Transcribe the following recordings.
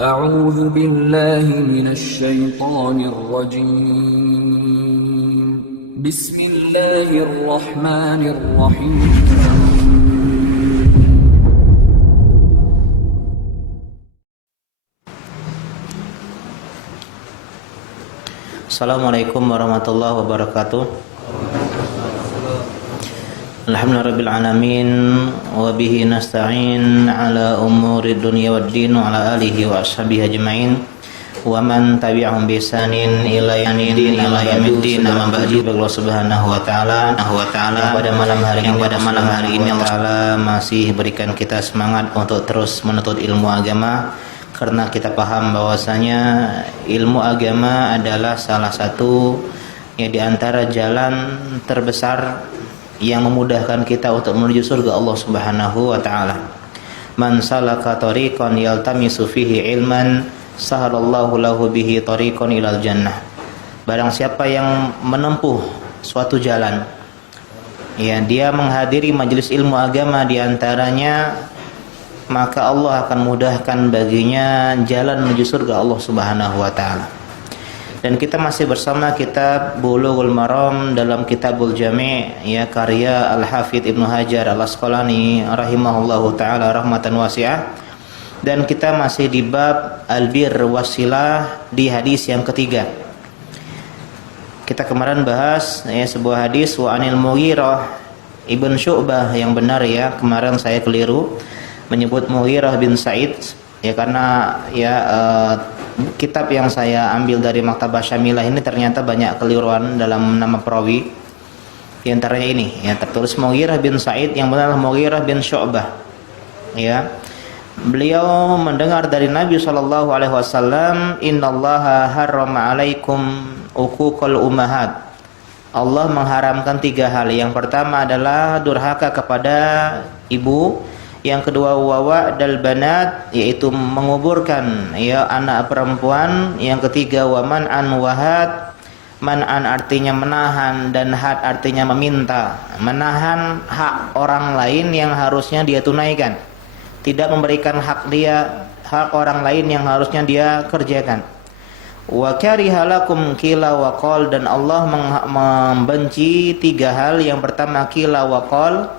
أعوذ بالله من الشيطان الرجيم بسم الله الرحمن الرحيم Assalamualaikum warahmatullahi wabarakatuh. Alhamdulillahirabbil alamin wa bihi nasta'in ala umuri dunya waddin wa ala alihi wa ashabihi ajmain wa man tabi'ahum bi ihsanin ila yaumiddin amma ba'du. Allah Subhanahu wa taala pada malam hari ini Allah Taala masih berikan kita semangat untuk terus menuntut ilmu agama, karena kita paham bahwasanya ilmu agama adalah salah satu di antara jalan terbesar yang memudahkan kita untuk menuju surga Allah Subhanahu wa taala. Man salaka tariqan yaltamisu fihi ilman sahalallahu lahu bihi tariqan ilal jannah. Barang siapa yang menempuh suatu jalan, dia menghadiri majelis ilmu agama di antaranya, maka Allah akan mudahkan baginya jalan menuju surga Allah Subhanahu wa taala. Dan kita masih bersama kitab Bulughul Maram dalam Kitabul Jami', karya Al-Hafidz Ibnu Hajar Al-Asqalani rahimahullahu taala rahmatan wasi'ah. Dan kita masih di bab al-birr wasilah di hadis yang ketiga. Kita kemarin bahas sebuah hadis wa anil Mughirah ibn Syu'bah, yang benar kemarin saya keliru menyebut Mughirah bin Sa'id karena kitab yang saya ambil dari Maktabah Syamilah ini ternyata banyak keliruan dalam nama perawi. Di antaranya ini tertulis Mughirah bin Sa'id, yang benar Mughirah bin Syu'bah. Beliau mendengar dari Nabi SAW, innallaha harrama alaikum uquqal ummahat. Allah mengharamkan 3 hal. Yang pertama adalah durhaka kepada ibu. Yang kedua wawadal banat, yaitu menguburkan anak perempuan. Yang ketiga waman'an wahad. Man'an artinya menahan dan had artinya meminta. Menahan hak orang lain yang harusnya dia tunaikan, tidak memberikan hak orang lain yang harusnya dia kerjakan. Wa karihalakum qila wa qal, dan Allah membenci 3 hal. Yang pertama qila wa qal,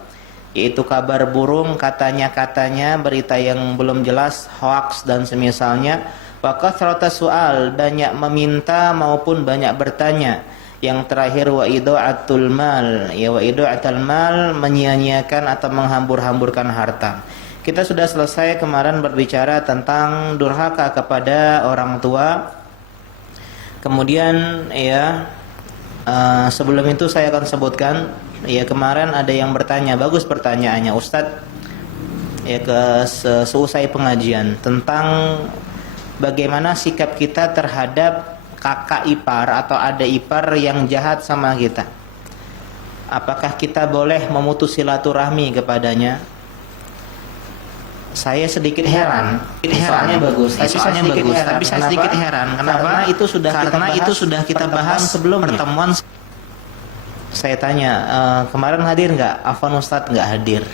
yaitu kabar burung, katanya-katanya, berita yang belum jelas, hoax dan semisalnya. Wa kathrata su'al, banyak meminta maupun banyak bertanya. Yang terakhir wa ida'atul mal, wa ida'atul mal, menyia-nyiakan atau menghambur-hamburkan harta. Kita sudah selesai kemarin berbicara tentang durhaka kepada orang tua. Kemudian sebelum itu saya akan sebutkan, kemarin ada yang bertanya, bagus pertanyaannya Ustadz, seusai pengajian tentang bagaimana sikap kita terhadap kakak ipar atau adik ipar yang jahat sama kita. Apakah kita boleh memutus silaturahmi kepadanya? Saya sedikit heran. Soalnya bagus, tapi saya sedikit heran. Kenapa? Karena itu sudah kita bahas sebelum pertemuan. Saya tanya, kemarin hadir nggak? Afwan Ustadz nggak hadir.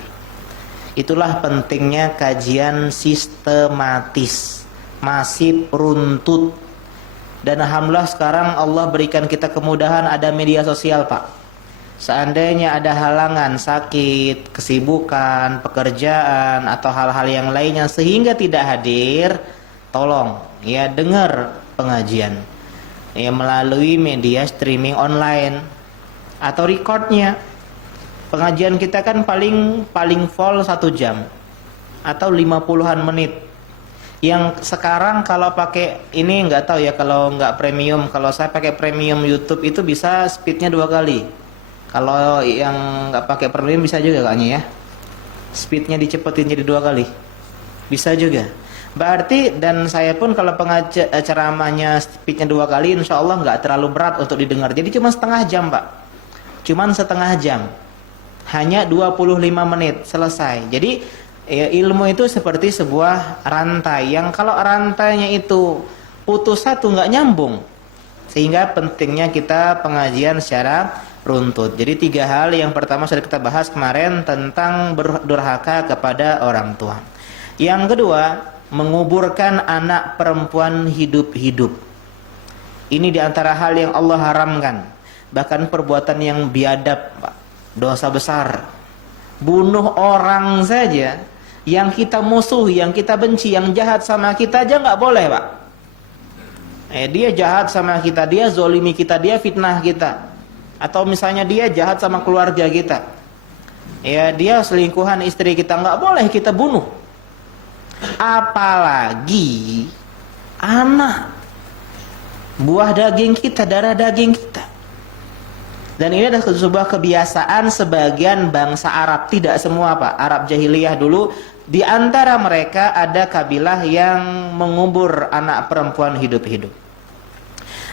Itulah pentingnya kajian sistematis, masif, runtut. Dan alhamdulillah sekarang Allah berikan kita kemudahan, ada media sosial Pak. Seandainya ada halangan, sakit, kesibukan, pekerjaan, atau hal-hal yang lainnya sehingga tidak hadir, tolong dengar pengajian melalui media streaming online atau recordnya. Pengajian kita kan paling full 1 jam atau 50-an menit. Yang sekarang kalau pakai ini nggak tahu kalau nggak premium, kalau saya pakai premium YouTube itu bisa speednya 2 kali. Kalau yang nggak pakai premium bisa juga kayaknya speednya dicepetin jadi 2 kali, bisa juga. Berarti, dan saya pun kalau ceramahnya speednya 2 kali, insya Allah nggak terlalu berat untuk didengar. Jadi cuma setengah jam Pak, cuman setengah jam, hanya 25 menit selesai. Jadi ilmu itu seperti sebuah rantai, yang kalau rantainya itu putus satu nggak nyambung. Sehingga pentingnya kita pengajian secara runtut. Jadi 3 hal. Yang pertama sudah kita bahas kemarin tentang berdurhaka kepada orang tua. Yang kedua, menguburkan anak perempuan hidup-hidup. Ini diantara hal yang Allah haramkan. Bahkan perbuatan yang biadab, Pak. Dosa besar. Bunuh orang saja yang kita musuh, yang kita benci, yang jahat sama kita aja nggak boleh, Pak. Dia jahat sama kita, dia zolimi kita, dia fitnah kita. Atau misalnya dia jahat sama keluarga kita. Dia selingkuhan istri kita, nggak boleh kita bunuh. Apalagi anak, buah daging kita, darah daging kita. Dan ini adalah sebuah kebiasaan sebagian bangsa Arab, tidak semua, Pak. Arab jahiliyah dulu, di antara mereka ada kabilah yang mengubur anak perempuan hidup-hidup.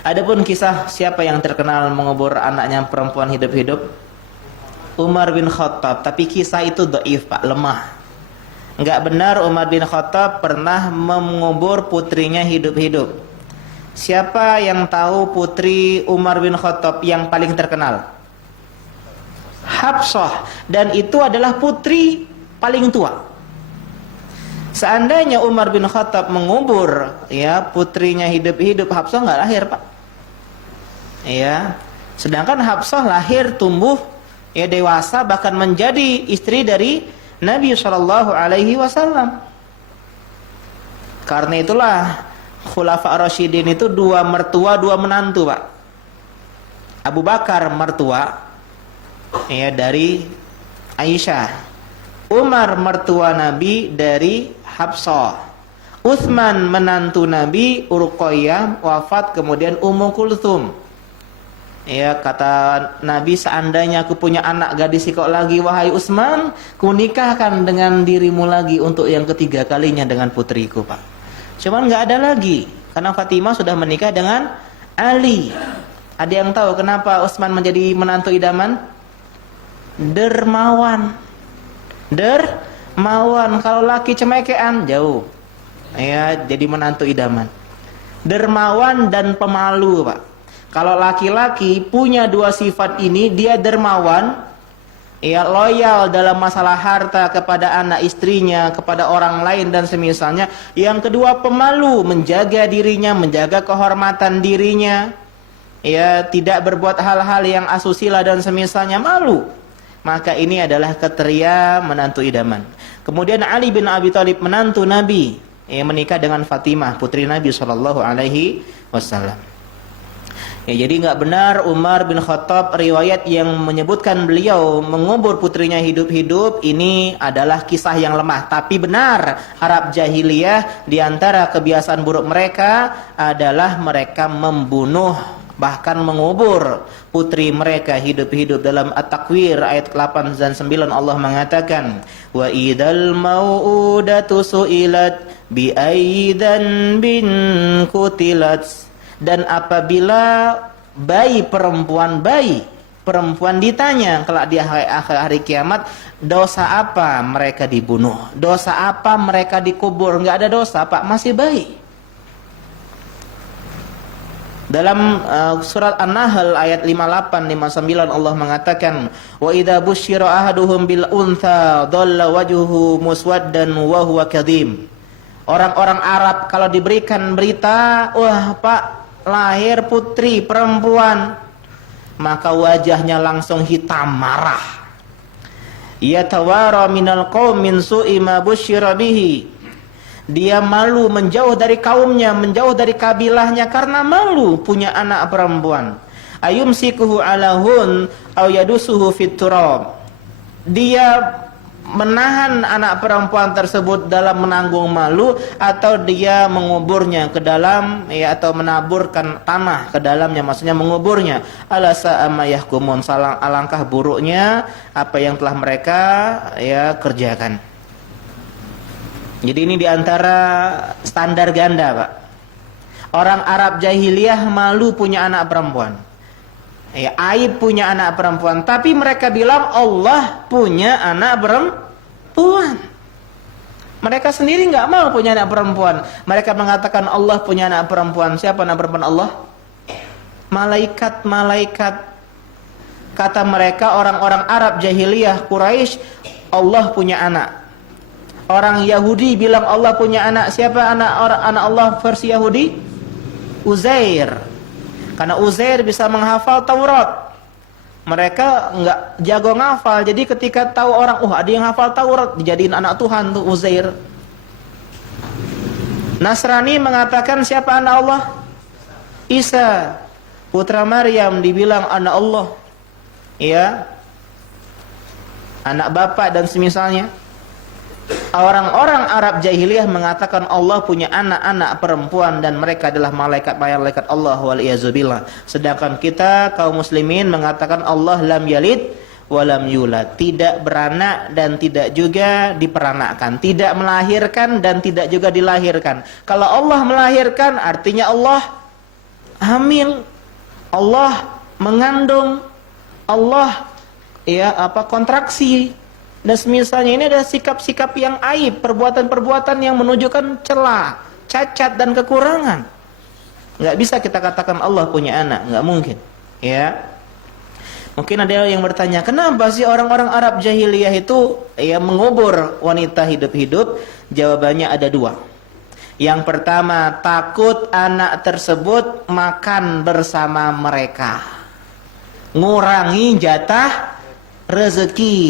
Adapun kisah siapa yang terkenal mengubur anaknya perempuan hidup-hidup? Umar bin Khattab. Tapi kisah itu dhaif, Pak, lemah. Enggak benar Umar bin Khattab pernah mengubur putrinya hidup-hidup. Siapa yang tahu putri Umar bin Khattab yang paling terkenal? Hafsah. Dan itu adalah putri paling tua. Seandainya Umar bin Khattab mengubur putrinya hidup-hidup, Hafsah nggak lahir, Pak. Sedangkan Hafsah lahir, tumbuh, dewasa, bahkan menjadi istri dari Nabi SAW. Karena itulah Khulafa Rasyidin itu 2 mertua 2 menantu, Pak. Abu Bakar mertua dari Aisyah. Umar mertua Nabi dari Hafsah. Utsman menantu Nabi, Urqayyah wafat, kemudian Ummu Kulthum. Kata Nabi, seandainya aku punya anak gadis kok lagi, wahai Utsman, kunikahkan dengan dirimu lagi untuk yang ketiga kalinya dengan putriku, Pak. Cuman nggak ada lagi, karena Fatimah sudah menikah dengan Ali. Ada yang tahu kenapa Utsman menjadi menantu idaman? Dermawan. Kalau laki cemekean jauh, jadi menantu idaman. Dermawan dan pemalu, Pak. Kalau laki-laki punya 2 sifat ini, dia dermawan, loyal dalam masalah harta kepada anak istrinya, kepada orang lain dan semisalnya. Yang kedua pemalu, menjaga dirinya, menjaga kehormatan dirinya, tidak berbuat hal-hal yang asusila dan semisalnya, malu. Maka ini adalah kriteria menantu idaman. Kemudian Ali bin Abi Thalib menantu Nabi, menikah dengan Fatimah putri Nabi SAW. Jadi nggak benar Umar bin Khattab, riwayat yang menyebutkan beliau mengubur putrinya hidup-hidup ini adalah kisah yang lemah. Tapi benar, Arab jahiliyah diantara kebiasaan buruk mereka adalah mereka membunuh, bahkan mengubur putri mereka hidup-hidup. Dalam At-Takwir ayat 8 dan 9 Allah mengatakan, wa idal mau'udatu su'ilat bi aydan bin kutilat. Dan apabila bayi perempuan ditanya kelak di hari kiamat, dosa apa mereka dibunuh, dosa apa mereka dikubur? Nggak ada dosa, Pak, masih bayi. Dalam surat An-Nahl ayat 58-59 Allah mengatakan, wa idza busyira ahaduhum bil untha dhalla wajhuhu muswaddan wa huwa kadhim. Orang-orang Arab kalau diberikan berita, wah Pak, lahir putri perempuan, maka wajahnya langsung hitam, marah. Yatawara minal qaum min su'i ma busyira bihi. Dia malu, menjauh dari kaumnya, menjauh dari kabilahnya karena malu punya anak perempuan. Ayumsikuhu ala hun aw yadusuhu fit turab. Dia menahan anak perempuan tersebut dalam menanggung malu, atau dia menguburnya ke dalam, atau menaburkan tanah ke dalamnya, maksudnya menguburnya. Ala sa'ama yahkumun, alangkah buruknya apa yang telah mereka kerjakan. Jadi ini diantara standar ganda, Pak. Orang Arab jahiliyah malu punya anak perempuan, aib punya anak perempuan, tapi mereka bilang Allah punya anak perempuan. Mereka sendiri nggak mau punya anak perempuan. Mereka mengatakan Allah punya anak perempuan. Siapa anak perempuan Allah? Malaikat. Kata mereka orang-orang Arab jahiliyah Quraisy, Allah punya anak. Orang Yahudi bilang Allah punya anak. Siapa anak Allah versi Yahudi? Uzair. Karena Uzair bisa menghafal Taurat. Mereka nggak jago ngafal. Jadi ketika tahu orang, ada yang hafal Taurat, dijadiin anak Tuhan tuh Uzair. Nasrani mengatakan siapa anak Allah? Isa, putra Maryam, dibilang anak Allah. Ya, anak bapak dan semisalnya. Orang-orang Arab jahiliyah mengatakan Allah punya anak-anak perempuan dan mereka adalah malaikat Allah waliyazubillah. Sedangkan kita kaum muslimin mengatakan Allah lam yalid walam yulad, tidak beranak dan tidak juga diperanakkan, tidak melahirkan dan tidak juga dilahirkan. Kalau Allah melahirkan artinya Allah hamil, Allah mengandung, Allah kontraksi. Dan misalnya ini ada sikap-sikap yang aib, perbuatan-perbuatan yang menunjukkan celah, cacat dan kekurangan. Nggak bisa kita katakan Allah punya anak, nggak mungkin. Ya, mungkin ada yang bertanya, kenapa sih orang-orang Arab jahiliyah itu mengubur wanita hidup-hidup? Jawabannya ada dua. Yang pertama, takut anak tersebut makan bersama mereka, ngurangi jatah rezeki.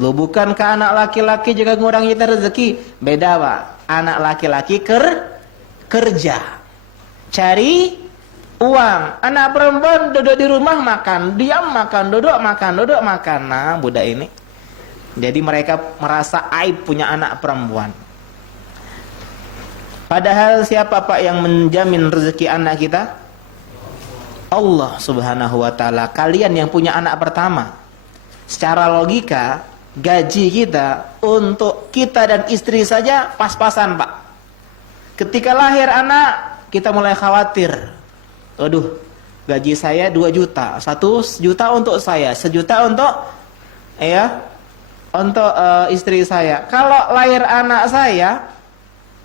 Lu bukankah anak laki-laki juga ngurangi jatah rezeki? Beda, Pak. Anak laki-laki kerja, cari uang. Anak perempuan duduk di rumah makan, diam makan, duduk makan. Nah, budak ini. Jadi mereka merasa aib punya anak perempuan. Padahal siapa Pak yang menjamin rezeki anak kita? Allah Subhanahu wa taala. Kalian yang punya anak pertama, secara logika gaji kita untuk kita dan istri saja pas-pasan, Pak. Ketika lahir anak, kita mulai khawatir. Waduh, gaji saya 2 juta, 1 juta untuk saya, 1 juta untuk istri saya. Kalau lahir anak saya,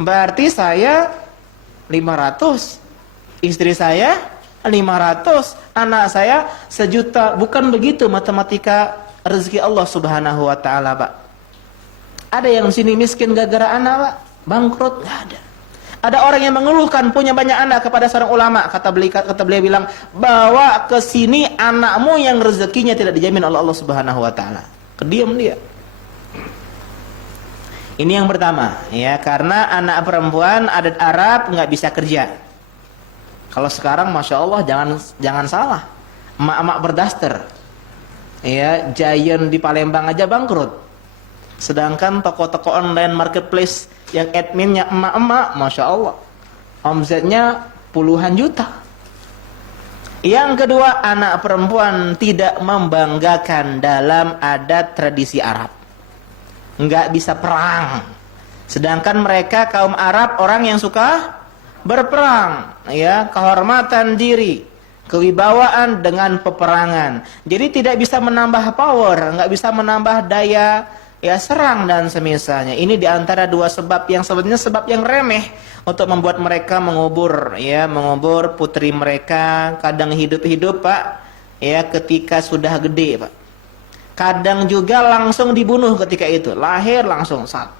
berarti saya 500, istri saya 500, anak saya 1 juta. Bukan begitu matematika rezeki Allah Subhanahu wa taala, Pak. Ada yang sini miskin gara-gara anak, Pak? Bangkrut? Enggak ada. Ada orang yang mengeluhkan punya banyak anak kepada seorang ulama, kata beliau bilang, bawa ke sini anakmu yang rezekinya tidak dijamin oleh Allah Subhanahu wa taala. Kediam dia. Ini yang pertama, ya, karena anak perempuan adat Arab nggak bisa kerja. Kalau sekarang Masya Allah jangan salah, emak-emak berdaster. Ya, Giant di Palembang aja bangkrut. Sedangkan toko-toko online marketplace yang adminnya emak-emak, Masya Allah, omsetnya puluhan juta. Yang kedua, anak perempuan tidak membanggakan dalam adat tradisi Arab. Nggak bisa perang. Sedangkan mereka kaum Arab orang yang suka berperang, ya, kehormatan diri, kewibawaan dengan peperangan. Jadi tidak bisa menambah power, nggak bisa menambah daya serang dan semisalnya. Ini diantara 2 sebab yang sebenarnya sebab yang remeh untuk membuat mereka mengubur putri mereka. Kadang hidup-hidup, Pak, ketika sudah gede, Pak. Kadang juga langsung dibunuh ketika itu, lahir langsung saat.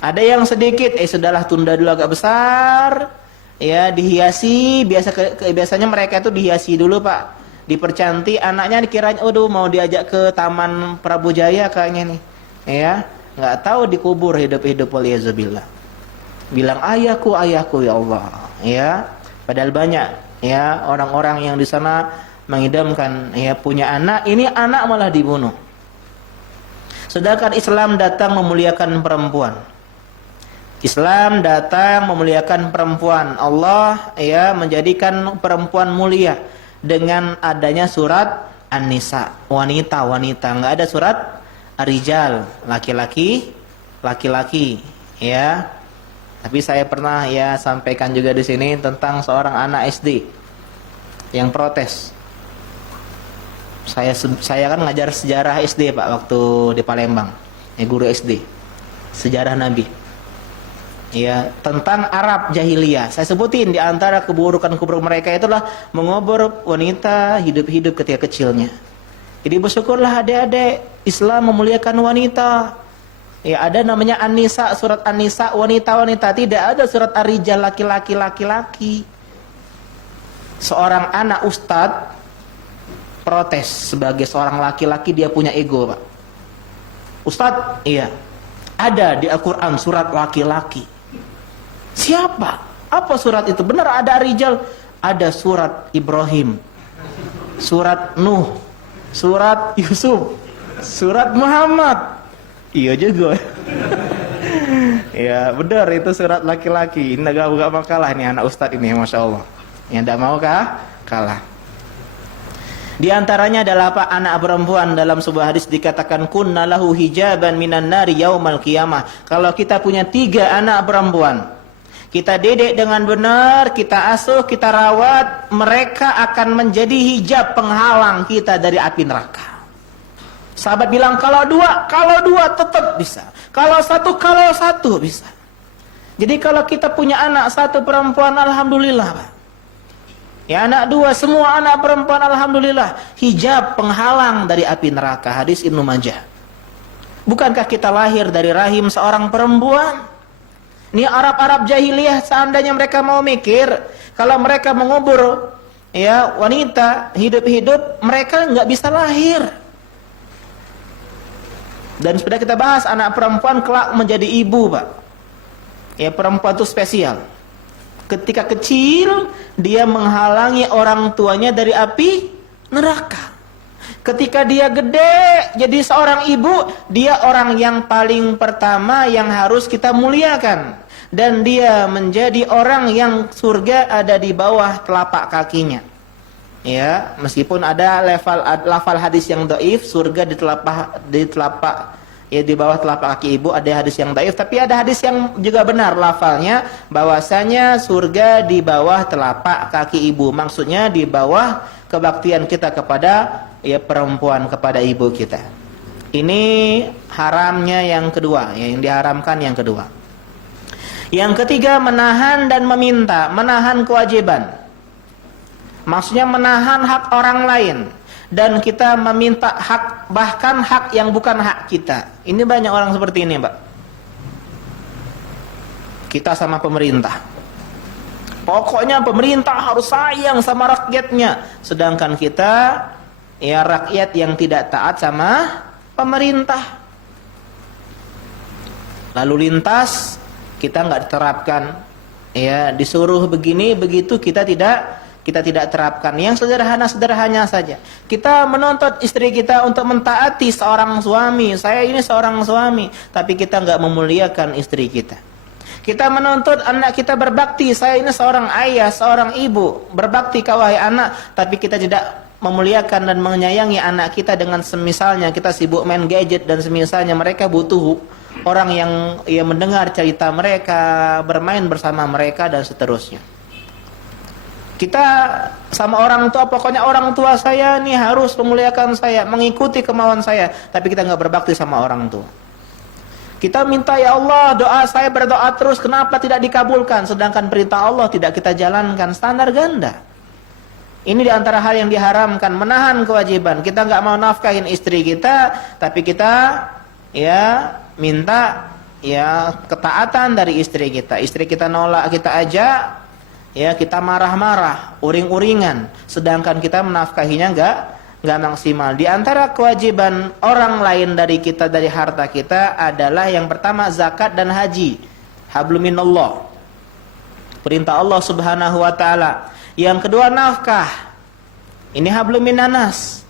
Ada yang sedikit, sudahlah tunda dulu agak besar. Ya, dihiasi, biasanya mereka itu dihiasi dulu, Pak. Dipercantik, anaknya dikiranya mau diajak ke Taman Prabu Jaya kayaknya nih. Ya, enggak tahu dikubur hidup-hidup waliyazubillah. Bilang ayahku ya Allah, ya. Padahal banyak orang-orang yang di sana mengidamkan punya anak, ini anak malah dibunuh. Sedangkan Islam datang memuliakan perempuan. Islam datang memuliakan perempuan. Allah menjadikan perempuan mulia dengan adanya surat An-Nisa, wanita. Enggak ada surat Ar-Rijal, laki-laki. Ya. Tapi saya pernah sampaikan juga di sini tentang seorang anak SD yang protes. Saya kan ngajar sejarah SD, Pak, waktu di Palembang. Guru SD. Sejarah Nabi. Ya, tentang Arab jahiliyah. Saya sebutin di antara keburukan-keburukan mereka itulah mengubur wanita hidup-hidup ketika kecilnya. Jadi bersyukurlah adik-adik, Islam memuliakan wanita. Ya, ada namanya An-Nisa, surat An-Nisa wanita-wanita, tidak ada surat Ar-Rijal laki-laki. Seorang anak ustadz protes sebagai seorang laki-laki, dia punya ego, Pak. Ustadz, iya, ada di Al-Quran surat laki-laki. Siapa? Apa surat itu? Benar ada Ar-Rijal? Ada surat Ibrahim, surat Nuh, surat Yusuf, surat Muhammad. Iya juga. Ya benar, itu surat laki-laki. Ini gak mau kalah nih anak ustadz ini, Masya Allah. Yang tidak mau kalah. Di antaranya adalah apa? Anak perempuan. Dalam sebuah hadis dikatakan kunna lahu hijaban minan nari yaumal qiyamah. Kalau kita punya 3 anak perempuan, kita didik dengan benar, kita asuh, kita rawat, mereka akan menjadi hijab penghalang kita dari api neraka. Sahabat bilang kalau dua tetap bisa. Kalau satu bisa. Jadi kalau kita punya anak 1 perempuan, alhamdulillah, Pak. Ya, anak 2, semua anak perempuan, alhamdulillah. Hijab penghalang dari api neraka. Hadis Ibnu Majah. Bukankah kita lahir dari rahim seorang perempuan? Ini Arab jahiliyah, seandainya mereka mau mikir, kalau mereka mengubur ya wanita hidup-hidup, mereka nggak bisa lahir. Dan sudah kita bahas, anak perempuan kelak menjadi ibu, Pak. Ya, perempuan itu spesial. Ketika kecil, dia menghalangi orang tuanya dari api neraka. Ketika dia gede, jadi seorang ibu, dia orang yang paling pertama yang harus kita muliakan. Dan dia menjadi orang yang surga ada di bawah telapak kakinya. Ya, meskipun ada lafal hadis yang dhaif, surga di telapak ya di bawah telapak kaki ibu, ada hadis yang dhaif, tapi ada hadis yang juga benar lafalnya, bahwasanya surga di bawah telapak kaki ibu. Maksudnya di bawah kebaktian kita kepada ya perempuan, kepada ibu kita. Ini haramnya yang kedua, ya, yang diharamkan yang kedua. Yang ketiga, menahan dan meminta, menahan kewajiban. Maksudnya menahan hak orang lain dan kita meminta hak, bahkan hak yang bukan hak kita. Ini banyak orang seperti ini, Mbak. Kita sama pemerintah, pokoknya pemerintah harus sayang sama rakyatnya, sedangkan kita ya rakyat yang tidak taat sama pemerintah. Lalu lintas kita nggak diterapkan, ya disuruh begini begitu kita tidak terapkan. Yang sederhana saja. Kita menuntut istri kita untuk mentaati seorang suami. Saya ini seorang suami, tapi kita nggak memuliakan istri kita. Kita menuntut anak kita berbakti. Saya ini seorang ayah, seorang ibu, berbakti kau wahai anak, tapi kita tidak memuliakan dan menyayangi anak kita dengan semisalnya kita sibuk main gadget dan semisalnya. Mereka butuh orang yang mendengar cerita mereka, bermain bersama mereka dan seterusnya. Kita sama orang tua, pokoknya orang tua saya nih harus memuliakan saya, mengikuti kemauan saya, tapi kita nggak berbakti sama orang tua. Kita minta, ya Allah, doa saya berdoa terus, kenapa tidak dikabulkan? Sedangkan perintah Allah tidak kita jalankan, standar ganda. Ini diantara hal yang diharamkan, menahan kewajiban. Kita nggak mau nafkahin istri kita, tapi kita ya minta ya ketaatan dari istri kita. Istri kita nolak, kita ajak, ya kita marah-marah, uring-uringan, sedangkan kita menafkahinya nggak maksimal. Di antara kewajiban orang lain dari kita, dari harta kita adalah yang pertama zakat dan haji. Hablum minallah, perintah Allah Subhanahu wa taala. Yang kedua nafkah. Ini hablum minanas.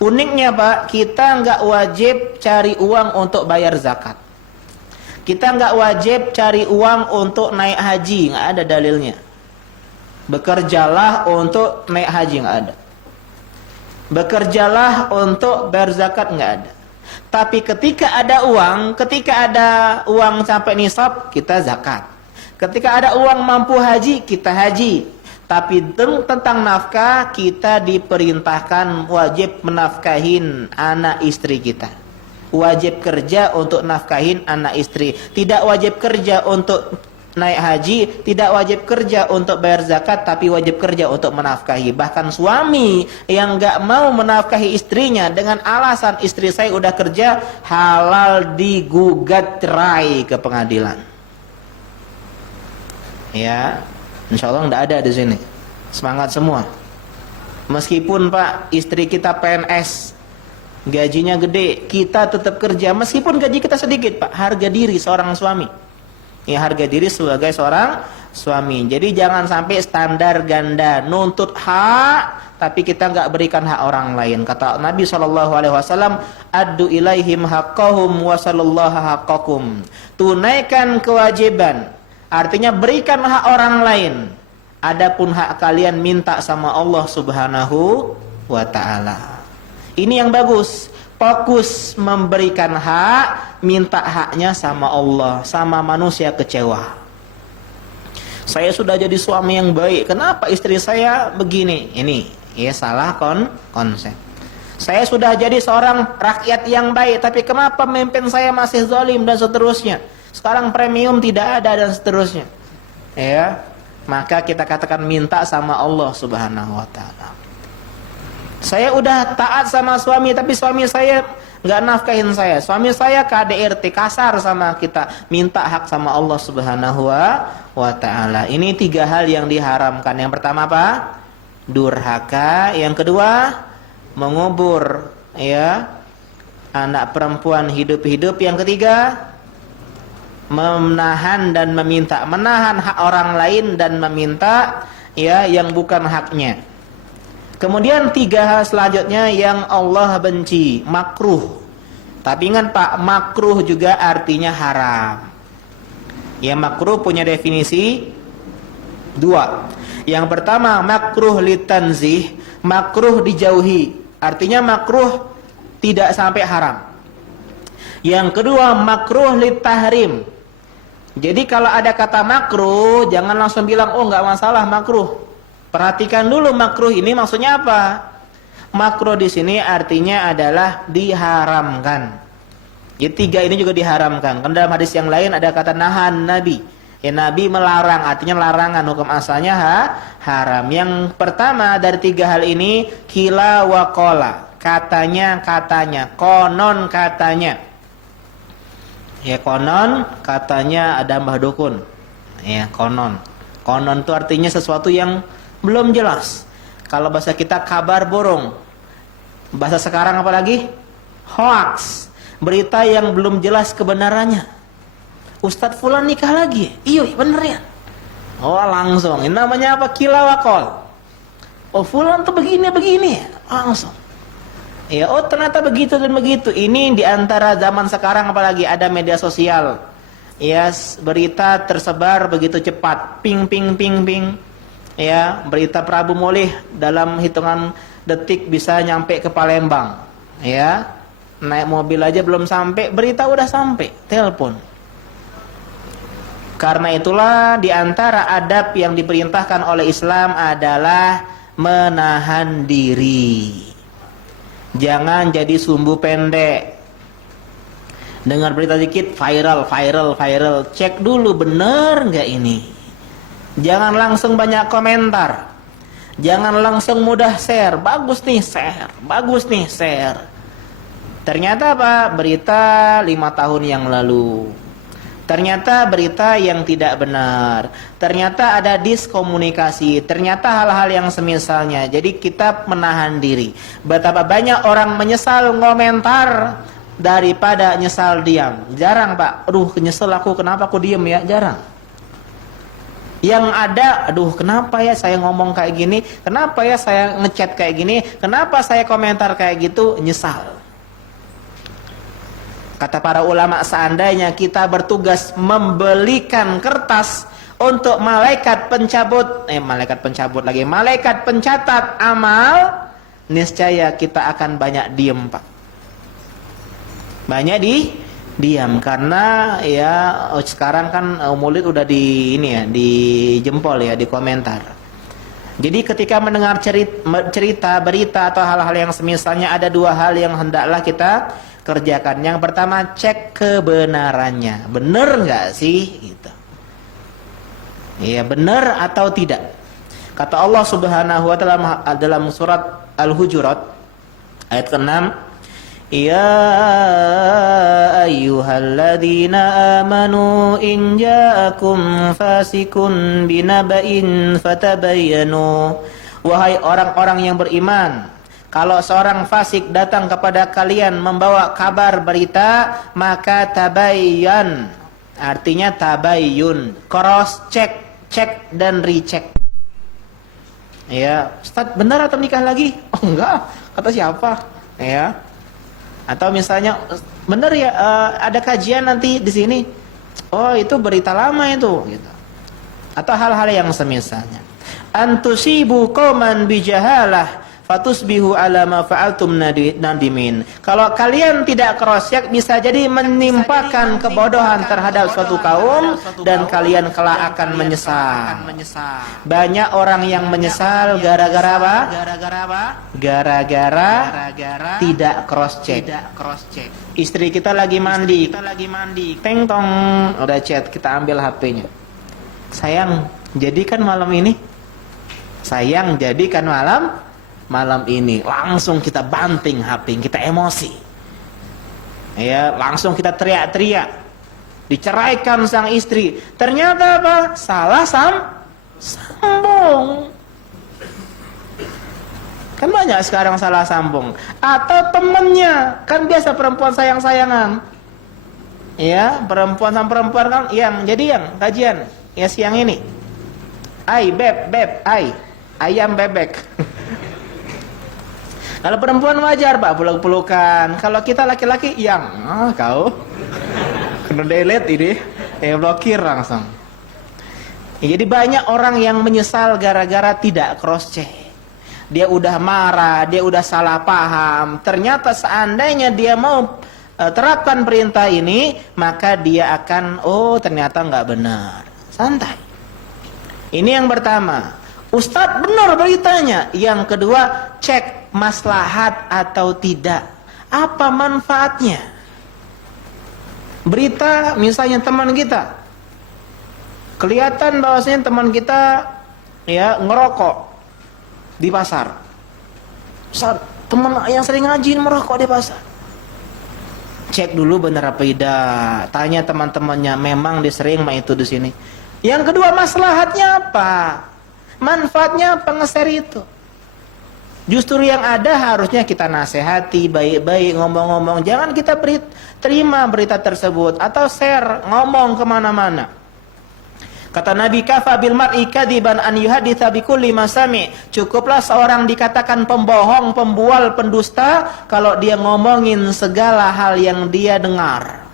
Uniknya, Pak, kita nggak wajib cari uang untuk bayar zakat. Kita nggak wajib cari uang untuk naik haji, nggak ada dalilnya. Bekerjalah untuk naik haji, nggak ada. Bekerjalah untuk bayar zakat, nggak ada. Tapi ketika ada uang sampai nisab, kita zakat. Ketika ada uang mampu haji, kita haji. Tapi tentang nafkah, kita diperintahkan wajib menafkahin anak istri kita. Wajib kerja untuk nafkahin anak istri. Tidak wajib kerja untuk naik haji tidak wajib kerja untuk bayar zakat, tapi wajib kerja untuk menafkahi. Bahkan suami yang nggak mau menafkahi istrinya dengan alasan istri saya udah kerja, halal digugat cerai ke pengadilan. Ya, insya Allah nggak ada di sini. Semangat semua. Meskipun Pak istri kita PNS, gajinya gede, kita tetap kerja meskipun gaji kita sedikit Pak. Harga diri seorang suami. Ya, harga diri sebagai seorang suami. Jadi jangan sampai standar ganda, nuntut hak tapi kita nggak berikan hak orang lain. Kata Nabi SAW, addu ilaihim haqqahum wa sallallahu haqqakum. Tunaikan kewajiban, artinya berikan hak orang lain. Adapun hak kalian minta sama Allah Subhanahu wa ta'ala. Ini yang bagus. Fokus memberikan hak, minta haknya sama Allah, sama manusia kecewa. Saya sudah jadi suami yang baik, kenapa istri saya begini? Ini ya salah konsep. Saya sudah jadi seorang rakyat yang baik, tapi kenapa pemimpin saya masih zalim dan seterusnya? Sekarang premium tidak ada dan seterusnya. Ya, maka kita katakan minta sama Allah Subhanahu wa ta'ala. Saya udah taat sama suami, tapi suami saya nggak nafkahin saya. Suami saya KDRT, kasar sama kita. Minta hak sama Allah Subhanahu wa ta'ala. Ini 3 hal yang diharamkan. Yang pertama apa? Durhaka. Yang kedua, mengubur ya anak perempuan hidup-hidup. Yang ketiga, menahan dan meminta, menahan hak orang lain dan meminta ya yang bukan haknya. Kemudian 3 hal selanjutnya yang Allah benci, makruh. Tapi ingat Pak, makruh juga artinya haram. Ya, makruh punya definisi 2. Yang pertama makruh litanzih, makruh dijauhi. Artinya makruh tidak sampai haram. Yang kedua makruh litahrim. Jadi kalau ada kata makruh, jangan langsung bilang oh nggak masalah makruh. Perhatikan dulu makruh ini maksudnya apa? Makruh di sini artinya adalah diharamkan. Jadi 3 ini juga diharamkan. Kan dalam hadis yang lain ada kata nahan Nabi. Ya, Nabi melarang, artinya larangan, hukum asalnya haram. Yang pertama dari 3 hal ini kila wa qala. Katanya, konon katanya. Ya, konon katanya ada Mbah Dukun. Ya, konon. Konon itu artinya sesuatu yang belum jelas. Kalau bahasa kita kabar borong. Bahasa sekarang apa lagi? Hoax. Berita yang belum jelas kebenarannya. Ustadz Fulan nikah lagi. Iya bener ya. Oh langsung. Ini namanya apa? Kilawakol. Oh Fulan tuh begini. Langsung. Ya, oh ternyata begitu dan begitu. Ini diantara zaman sekarang apalagi ada media sosial. Ya, berita tersebar begitu cepat. Ping. Ya, berita Prabu Mulih dalam hitungan detik bisa nyampe ke Palembang. Ya, naik mobil aja belum sampai, berita udah sampai, telepon. Karena itulah diantara adab yang diperintahkan oleh Islam adalah menahan diri. Jangan jadi sumbu pendek. Dengar berita dikit viral. Cek dulu bener nggak ini. Jangan langsung banyak komentar. Jangan langsung mudah share. Bagus nih share. Ternyata apa? Berita 5 tahun yang lalu. Ternyata berita yang tidak benar. Ternyata ada diskomunikasi. Ternyata hal-hal yang semisalnya. Jadi kita menahan diri. Betapa banyak orang menyesal komentar daripada nyesal diam. Jarang Pak. Aduh nyesel aku, kenapa aku diam ya? Jarang. Yang ada, aduh kenapa ya saya ngomong kayak gini, kenapa ya saya ngechat kayak gini, kenapa saya komentar kayak gitu, nyesal. Kata para ulama, seandainya kita bertugas membelikan kertas untuk malaikat pencatat amal, niscaya kita akan banyak diem Pak. Banyak diam karena ya sekarang kan mulut udah di jempol ya, di komentar. Jadi ketika mendengar cerita, berita atau hal-hal yang semisalnya, ada 2 hal yang hendaklah kita kerjakan. Yang pertama, cek kebenarannya, bener nggak sih gitu. Ya, benar atau tidak? Kata Allah Subhanahu wa taala dalam surat Al-Hujurat ayat ke-6, Ya ayyuhalladzina amanu in ja'akum fasikun binaba'in fatabayyanu. Wahai orang-orang yang beriman, kalau seorang fasik datang kepada kalian membawa kabar berita, maka tabayyan. Artinya tabayyun, cross check, cek dan recheck. Ya, Ustaz, benar atau nikah lagi? Oh enggak, kata siapa? Ya. Atau misalnya benar ya, ada kajian nanti di sini. Oh, itu berita lama itu, gitu. Atau hal-hal yang semisalnya. Antusibu qauman bijahalah fatusbihu ala ma fa'altum nadimin. Kalau kalian tidak cross check, bisa jadi menimpakan kebodohan terhadap suatu kaum dan kalian kelak akan menyesal. Banyak orang yang menyesal gara-gara apa? Gara-gara tidak cross check. Istri kita lagi mandi. Teng tong, udah chat, kita ambil HP-nya. Sayang, jadikan malam ini. Sayang, jadikan malam ini. Langsung kita banting HP, kita emosi. Ya, langsung kita teriak-teriak. Diceraikan sang istri. Ternyata apa? Salah sambung. Kan banyak sekarang salah sambung. Atau temennya, kan biasa perempuan sayang-sayangan. Ya, perempuan sama perempuan kan yang kajian ya siang ini. Beb, ayam bebek. Kalau perempuan wajar Pak, peluk-pelukan. Kalau kita laki-laki yang kau kena delete ini, blokir langsung. Ya, jadi banyak orang yang menyesal gara-gara tidak cross check. Dia udah marah, dia udah salah paham. Ternyata seandainya dia mau terapkan perintah ini, maka dia akan ternyata nggak benar. Santai. Ini yang pertama. Ustadz benar beritanya. Yang kedua, cek maslahat atau tidak. Apa manfaatnya? Berita misalnya teman kita, kelihatan bahwasanya teman kita ya ngerokok di pasar. Teman yang sering ngaji merokok di pasar. Cek dulu benar apa tidak. Tanya teman-temannya, memang dia sering main itu di sini. Yang kedua, maslahatnya apa? Manfaatnya apa nge-share itu? Justru yang ada harusnya kita nasihati baik-baik, ngomong-ngomong. Jangan kita terima berita tersebut atau share, ngomong kemana-mana. Kata Nabi, kafa bil mar'i kadiban an yuhaditsa bi kulli ma sami. Cukuplah seorang dikatakan pembohong, pembual, pendusta kalau dia ngomongin segala hal yang dia dengar.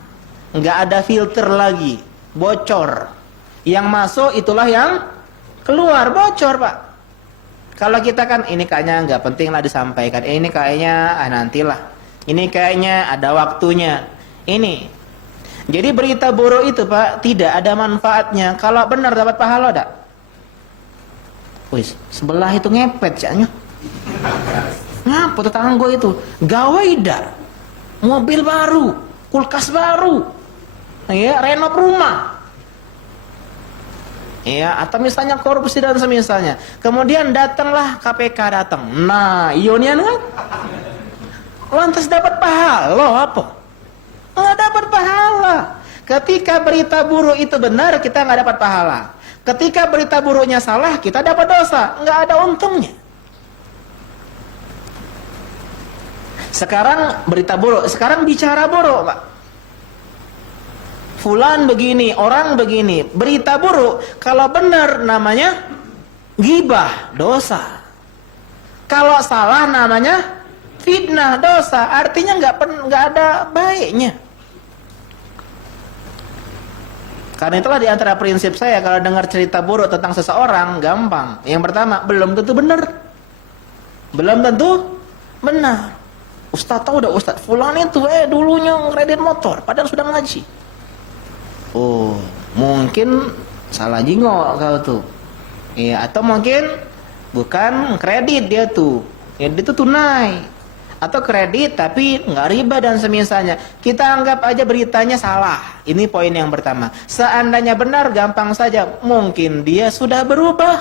Enggak ada filter lagi, bocor. Yang masuk itulah yang keluar, bocor Pak. Kalau kita kan ini kayaknya nggak penting lah disampaikan, ini kayaknya nantilah, ini kayaknya ada waktunya. Ini jadi berita buruk itu Pak tidak ada manfaatnya. Kalau benar dapat pahala enggak? Wis sebelah itu ngepet caknya. Ngapa tetangga itu gawe dah, mobil baru, kulkas baru, ya renov rumah. Ya, atau misalnya korupsi dan semisalnya. Kemudian datanglah KPK datang. Nah, ionian kan? Lantas dapat pahala apa? Nggak dapat pahala. Ketika berita buruk itu benar, kita nggak dapat pahala. Ketika berita buruknya salah, kita dapat dosa. Nggak ada untungnya. Sekarang berita buruk, sekarang bicara buruk, Pak. Fulan begini, orang begini. Berita buruk, kalau benar namanya ghibah, dosa. Kalau salah namanya fitnah, dosa. Artinya nggak ada baiknya. Karena itulah di antara prinsip saya kalau dengar cerita buruk tentang seseorang, gampang. Yang pertama, belum tentu benar. Belum tentu benar. Ustaz tahu udah Ustaz, fulan itu dulunya ngeredit motor, padahal sudah ngaji. Oh, mungkin salah jingok kau tuh. Iya, atau mungkin bukan kredit dia tuh. Ya, dia tuh tunai. Atau kredit tapi nggak riba dan semisalnya. Kita anggap aja beritanya salah. Ini poin yang pertama. Seandainya benar, gampang saja. Mungkin dia sudah berubah.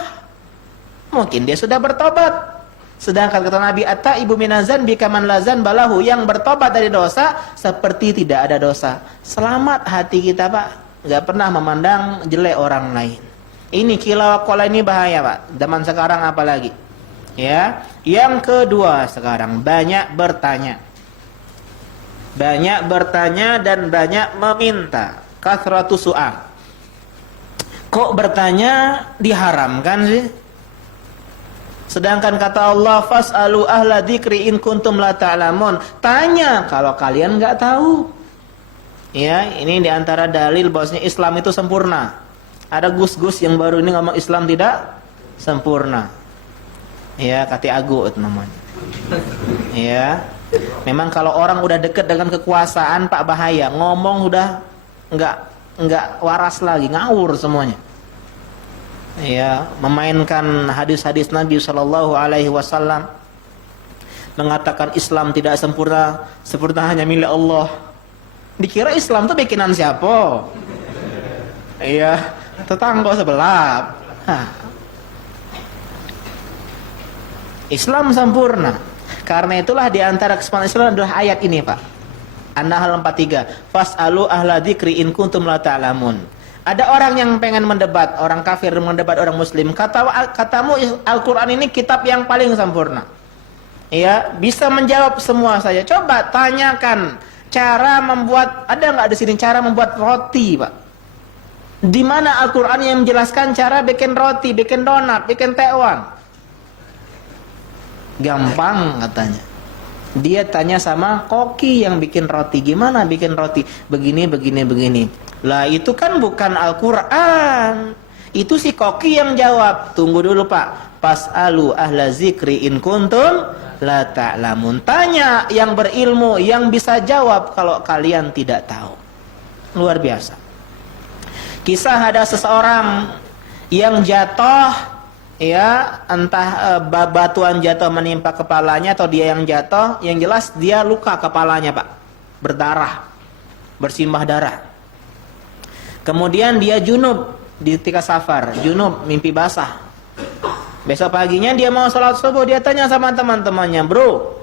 Mungkin dia sudah bertobat. Sedangkan kata Nabi, at-taibu minazan bikaman lazan balahu, yang bertobat dari dosa seperti tidak ada dosa. Selamat hati kita, Pak. Nggak pernah memandang jelek orang lain. Ini kilawakala ini bahaya, Pak. Zaman sekarang apalagi. Ya. Yang kedua sekarang, banyak bertanya. Banyak bertanya dan banyak meminta. Kathratu su'al. Kok bertanya diharamkan sih? Sedangkan kata Allah, fas'alu ahla dzikri in kuntum la ta'lamun. Tanya kalau kalian enggak tahu. Ya, ini diantara dalil bahwasanya Islam itu sempurna. Ada gus-gus yang baru ini ngomong Islam tidak sempurna. Ya, kati agu itu namanya. Ya. Memang kalau orang udah dekat dengan kekuasaan, Pak, bahaya. Ngomong udah enggak waras lagi, ngawur semuanya. Ya, memainkan hadis-hadis Nabi sallallahu alaihi wasallam, mengatakan Islam tidak sempurna, sempurna hanya milik Allah. Dikira Islam itu bikinan siapa? Iya, tetangga sebelah. Islam sempurna. Karena itulah diantara kesempurnaan Islam adalah ayat ini, Pak. An-Nahl 43. Fas'alu ahla dzikri in kuntum la ta'lamun. Ada orang yang pengen mendebat, orang kafir mendebat orang muslim. Katamu Al-Quran ini kitab yang paling sempurna. Ya, bisa menjawab semua saja. Coba tanyakan cara membuat, ada nggak di sini cara membuat roti, Pak? Di mana Al-Quran yang menjelaskan cara bikin roti, bikin donat, bikin tekwan? Gampang katanya. Dia tanya sama koki yang bikin roti, gimana bikin roti? Begini, begini, begini. Lah itu kan bukan Al-Quran. Itu si koki yang jawab. Tunggu dulu, Pak. Fas'alu ahla zikri in kuntum la ta'lamun. Tanya yang berilmu, yang bisa jawab kalau kalian tidak tahu. Luar biasa. Kisah ada seseorang yang jatuh, ya, entah batuan jatuh menimpa kepalanya atau dia yang jatuh. Yang jelas dia luka kepalanya, Pak. Berdarah, bersimbah darah. Kemudian dia junub di ketika safar, junub, mimpi basah. Besok paginya dia mau sholat subuh, dia tanya sama teman-temannya, bro,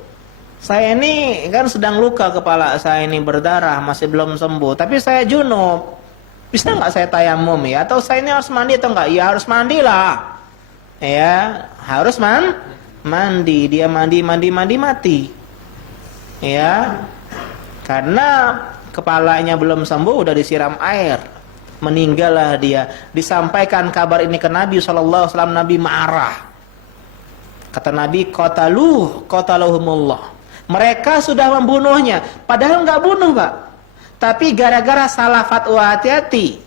saya ini kan sedang luka kepala saya ini berdarah, masih belum sembuh, tapi saya junub, bisa nggak saya tayamum ya? Atau saya ini harus mandi atau enggak? Ya harus mandilah, ya harus mandi. Dia mandi mati, ya karena kepalanya belum sembuh, udah disiram air. Meninggallah dia. Disampaikan kabar ini ke Nabi SAW. Nabi marah. Kata Nabi, qataluhumullah. Mereka sudah membunuhnya. Padahal nggak bunuh, Pak. Tapi gara-gara salah fatwa, hati-hati.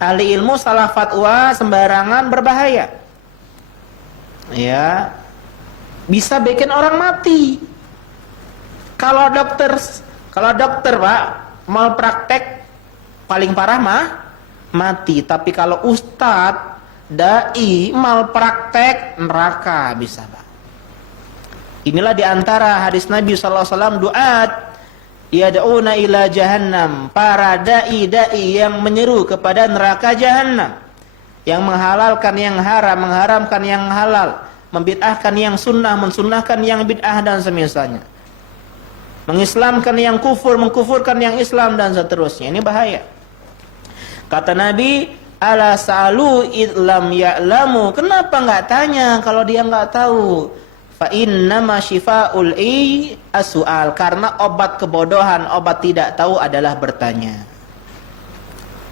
Ahli ilmu salah fatwa sembarangan berbahaya. Ya, bisa bikin orang mati. Kalau dokter, Pak, mau praktek paling parah mati. Tapi kalau ustadz, dai, malpraktek, neraka bisa, Pak. Inilah diantara hadis Nabi SAW, duat yad'una ila jahannam, para dai yang menyeru kepada neraka jahannam, yang menghalalkan yang haram, mengharamkan yang halal, membid'ahkan yang sunnah, mensunnahkan yang bid'ah dan semisalnya, mengislamkan yang kufur, mengkufurkan yang Islam dan seterusnya. Ini bahaya. Kata Nabi, ala sa'alu idlam ya'lamu. Kenapa nggak tanya kalau dia nggak tahu? Fa innama syifa'ul as-su'al. Karena obat kebodohan, obat tidak tahu adalah bertanya.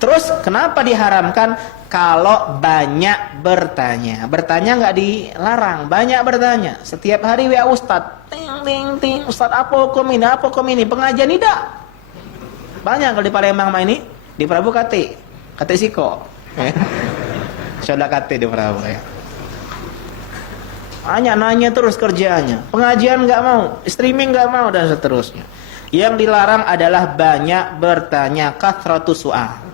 Terus kenapa diharamkan? Kalau banyak bertanya. Bertanya nggak dilarang, banyak bertanya. Setiap hari WA Ustad, ting, Ustad apa hukum ini, pengajian tidak. Banyak kalau di Palembang ini, di Prabu Kate Siko. Sudah kate di Prabu ya. Nanya terus kerjaannya. Pengajian nggak mau, streaming nggak mau dan seterusnya. Yang dilarang adalah banyak bertanya, kathratu su'al.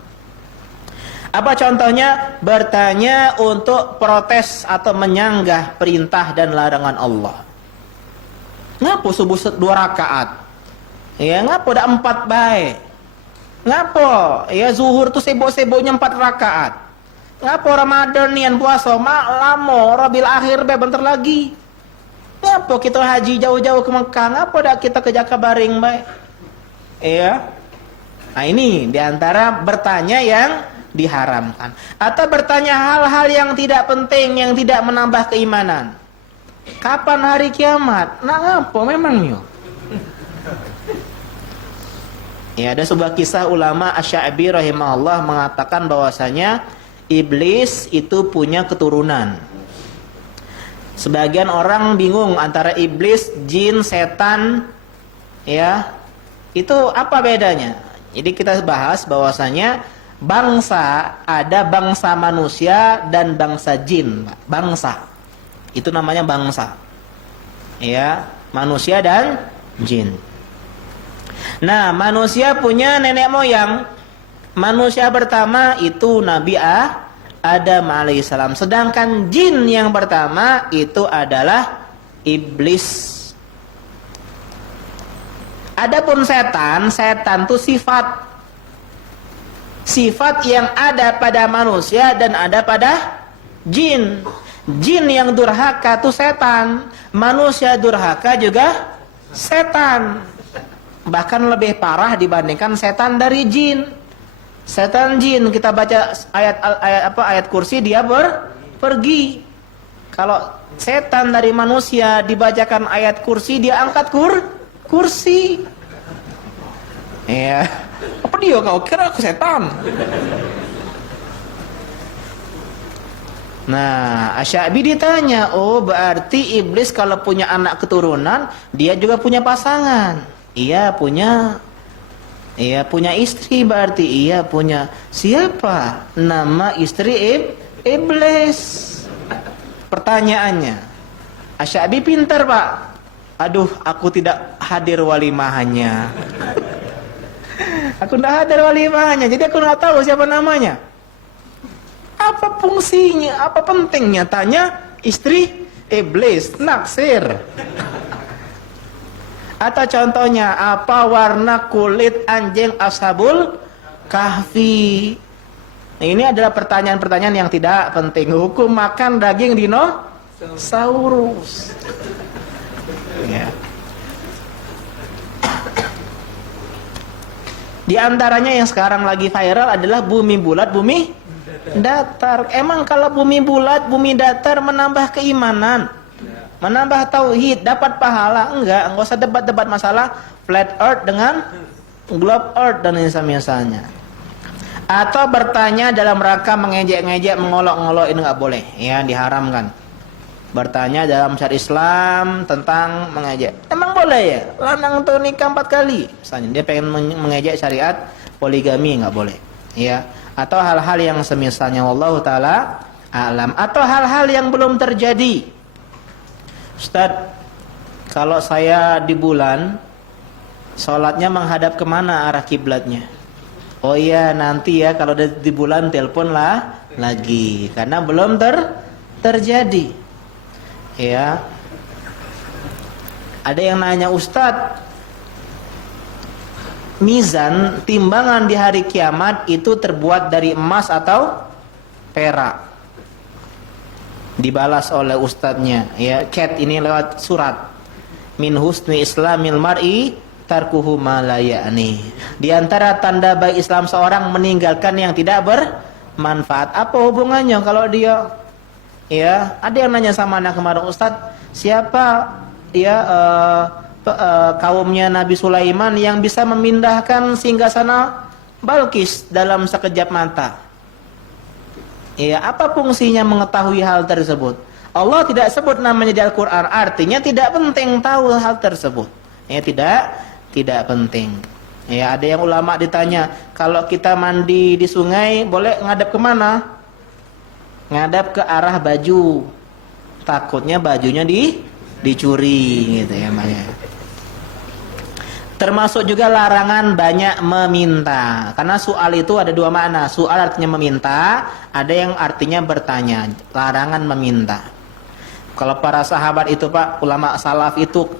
Apa contohnya? Bertanya untuk protes atau menyanggah perintah dan larangan Allah. Ngapo subuh 2 rakaat? Ya ngapo dak 4 bae? Ngapo? Ya zuhur tuh sibuk-sibuknya 4 rakaat. Ngapo Ramadan nian puasa lamo, Rabiul Akhir be bentar lagi. Ngapo kita haji jauh-jauh ke Mekah? Ngapo dak kita ke Jakabaring bae? Ya. Nah ini diantara bertanya yang diharamkan. Atau bertanya hal-hal yang tidak penting, yang tidak menambah keimanan. Kapan hari kiamat? Nah ngapo memangnya? Ya ada sebuah kisah ulama Asy-Sya'bi rahimahullah mengatakan bahwasanya iblis itu punya keturunan. Sebagian orang bingung antara iblis, jin, setan, ya itu apa bedanya? Jadi kita bahas bahwasanya ada bangsa manusia dan bangsa jin. Bangsa itu namanya bangsa, ya manusia dan jin. Nah manusia punya nenek moyang. Manusia pertama itu Nabi Adam alaihissalam. Sedangkan jin yang pertama itu adalah iblis. Adapun setan itu sifat yang ada pada manusia dan ada pada jin. Jin yang durhaka itu setan, manusia durhaka juga setan. Bahkan lebih parah dibandingkan setan dari jin. Setan jin kita baca ayat kursi dia pergi. Kalau setan dari manusia dibacakan ayat kursi dia angkat kursi. Ya, apa dia kau kira aku setan? Nah, Asy-Sya'bi ditanya, oh berarti iblis kalau punya anak keturunan, dia juga punya pasangan. Iya punya istri berarti. Iya punya. Siapa nama istri iblis? Pertanyaannya, Asy-Sya'bi pintar pak. Aduh, aku tidak hadir walimahannya. Aku tidak hadir walimahannya, jadi aku nggak tahu siapa namanya. Apa fungsinya? Apa pentingnya? Tanya istri iblis, naksir. Atau contohnya, apa warna kulit anjing Ashabul Kahfi? Ini adalah pertanyaan-pertanyaan yang tidak penting. Hukum makan daging dinosaurus. Ya. Di antaranya yang sekarang lagi viral adalah bumi bulat, bumi datar. Emang kalau bumi bulat, bumi datar menambah keimanan, menambah tauhid, dapat pahala? Enggak usah debat-debat masalah flat earth dengan globe earth dan misalnya. Atau bertanya dalam rangka mengejek-ngejek, mengolok-ngolok, ini enggak boleh, ya diharamkan. Bertanya dalam syariat Islam tentang mengejek. Emang boleh ya? Lanang tuh nikah 4 kali. Misalnya dia pengen mengejek syariat poligami, enggak boleh. Ya. Atau hal-hal yang semisalnya, wallahu taala alam. Atau hal-hal yang belum terjadi. Ustaz, kalau saya di bulan sholatnya menghadap kemana arah kiblatnya? Oh iya nanti ya kalau di bulan telepon lah lagi karena belum terjadi. Ya, ada yang nanya, Ustadz, mizan timbangan di hari kiamat itu terbuat dari emas atau perak? Dibalas oleh ustadznya, ya, chat ini lewat surat. Min husni islamil mar'i tarkuhu ma la ya'ni. Di antara tanda baik Islam seorang meninggalkan yang tidak bermanfaat. Apa hubungannya kalau dia, ya, ada yang nanya sama anak kemarin, Ustadz, siapa ya kaumnya Nabi Sulaiman yang bisa memindahkan singgasana Balkis dalam sekejap mata? Ya, apa fungsinya mengetahui hal tersebut? Allah tidak sebut namanya di Al-Quran, artinya tidak penting tahu hal tersebut. Ya, tidak penting. Ya, ada yang ulama ditanya, kalau kita mandi di sungai boleh ngadap kemana? Ngadap ke arah baju, takutnya bajunya dicuri gitu ya namanya. Termasuk juga larangan banyak meminta, karena soal itu ada 2 makna. Soal artinya meminta, ada yang artinya bertanya. Larangan meminta. Kalau para sahabat itu pak, ulama salaf itu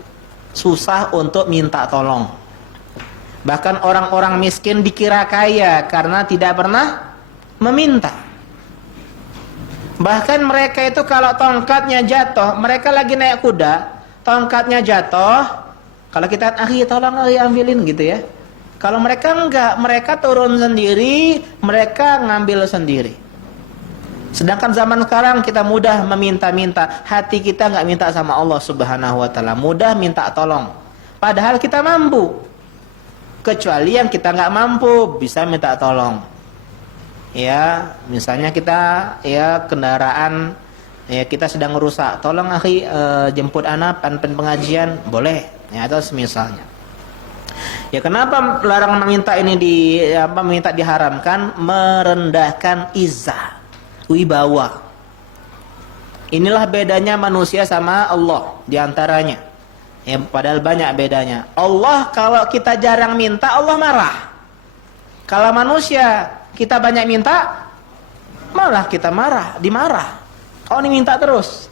susah untuk minta tolong. Bahkan orang-orang miskin dikira kaya karena tidak pernah meminta. Bahkan mereka itu kalau tongkatnya jatuh, mereka lagi naik kuda, tongkatnya jatuh, kalau kita, akhi tolong akhi ambilin gitu ya. Kalau mereka enggak, mereka turun sendiri, mereka ngambil sendiri. Sedangkan zaman sekarang kita mudah meminta-minta, hati kita enggak minta sama Allah Subhanahu wa taala, mudah minta tolong. Padahal kita mampu. Kecuali yang kita enggak mampu bisa minta tolong. Ya, misalnya kita ya kendaraan ya kita sedang rusak, tolong akhi jemput anak pengajian, boleh. Ya, atau semisalnya. Ya kenapa larangan meminta ini meminta diharamkan? Merendahkan izzah, wibawa. Inilah bedanya manusia sama Allah diantaranya. Ya, padahal banyak bedanya. Allah kalau kita jarang minta, Allah marah. Kalau manusia kita banyak minta, malah kita marah, dimarah. Oh ini minta terus,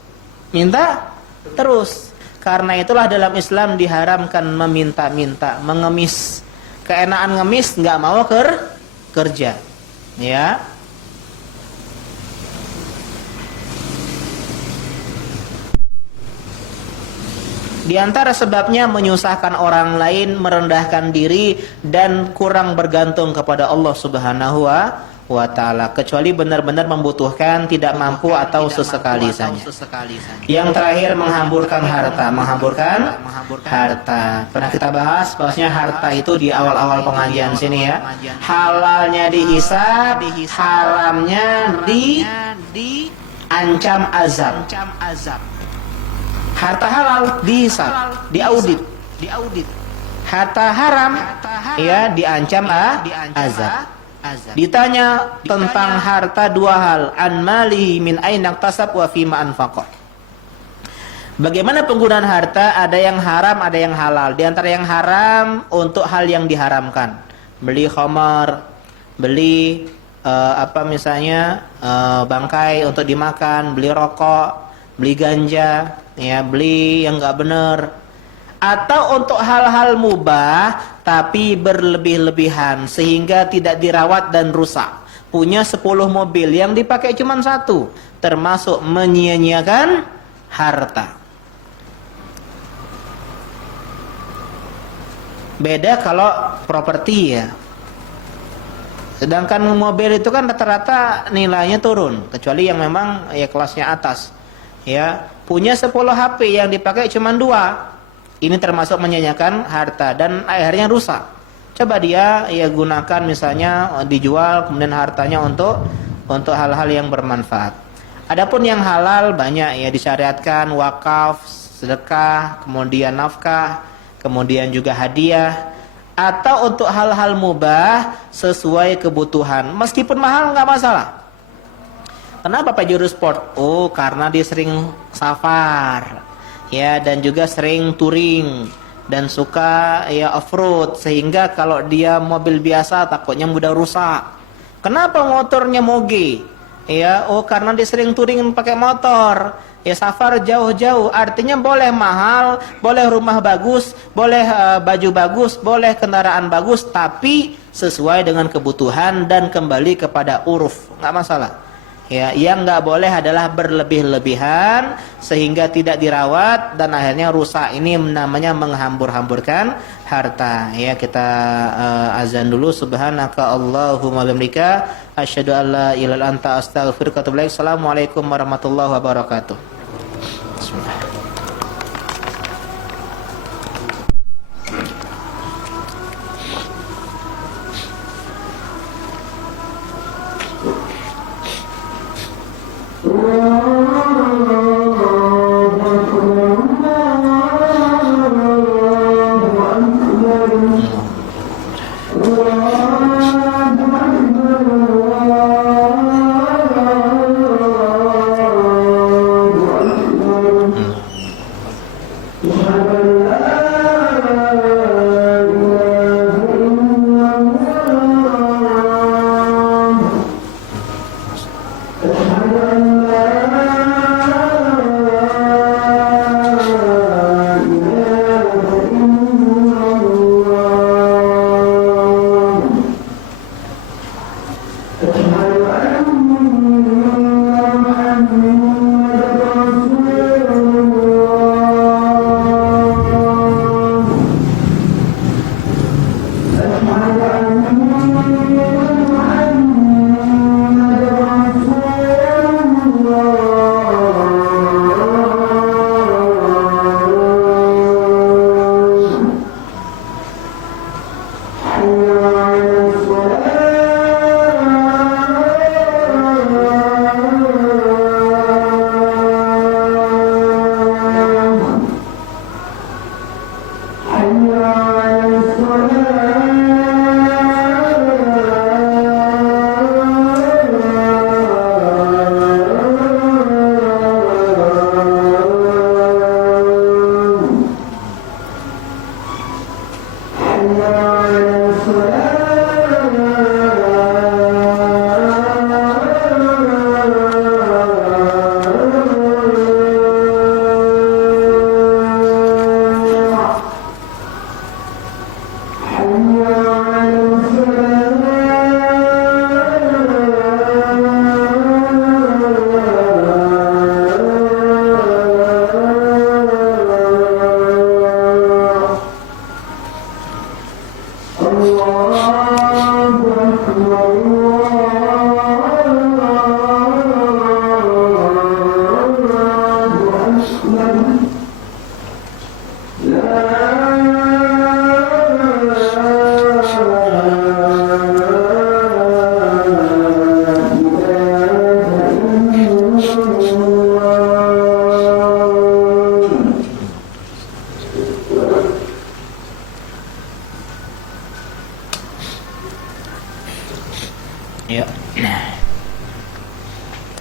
minta terus. Karena itulah dalam Islam diharamkan meminta-minta, mengemis. Keenaan ngemis, nggak mau kerja. Ya. Di antara sebabnya menyusahkan orang lain, merendahkan diri dan kurang bergantung kepada Allah Subhanahu wa taala, kecuali benar-benar membutuhkan, tidak mampu atau sesekali saja. Yang terakhir menghamburkan harta, harta. Pernah kita bahas bahwasanya harta itu di awal-awal pengajian sini ya. Halalnya dihisab, haramnya diancam azab. Harta halal dihisab, diaudit. Harta haram ya diancam azab. Ditanya tentang harta dua hal, an malihi min aina iktasab wa fima anfaqa. Bagaimana penggunaan harta? Ada yang haram, ada yang halal. Di antara yang haram untuk hal yang diharamkan. Beli khamar, beli misalnya bangkai untuk dimakan, beli rokok, beli ganja, ya, beli yang enggak benar. Atau untuk hal-hal mubah tapi berlebih-lebihan sehingga tidak dirawat dan rusak. Punya 10 mobil yang dipakai cuma 1, termasuk menyia-nyiakan harta. Beda kalau properti ya. Sedangkan mobil itu kan rata-rata nilainya turun, kecuali yang memang ya kelasnya atas. Ya, punya 10 HP yang dipakai cuma 2. Ini termasuk menyanyikan harta dan akhirnya rusak. Coba dia ya gunakan misalnya dijual kemudian hartanya untuk hal-hal yang bermanfaat. Adapun yang halal banyak ya disyariatkan, wakaf, sedekah, kemudian nafkah, kemudian juga hadiah, atau untuk hal-hal mubah sesuai kebutuhan. Meskipun mahal nggak masalah. Kenapa Pajero Sport? Oh, karena dia sering safar. Ya, dan juga sering touring dan suka ya off-road, sehingga kalau dia mobil biasa takutnya mudah rusak. Kenapa motornya moge? Ya, oh karena dia sering touring pakai motor. Ya, safar jauh-jauh, artinya boleh mahal, boleh rumah bagus, boleh baju bagus, boleh kendaraan bagus, tapi sesuai dengan kebutuhan dan kembali kepada uruf, nggak masalah. Ya, yang nggak boleh adalah berlebih-lebihan sehingga tidak dirawat dan akhirnya rusak. Ini namanya menghambur-hamburkan harta. Ya, kita azan dulu. Subhanaka Allahumma bihamdika asyhadu an la ilaha illa anta astaghfiruka wa atubu ilaik. Assalamualaikum warahmatullahi wabarakatuh. Bismillah.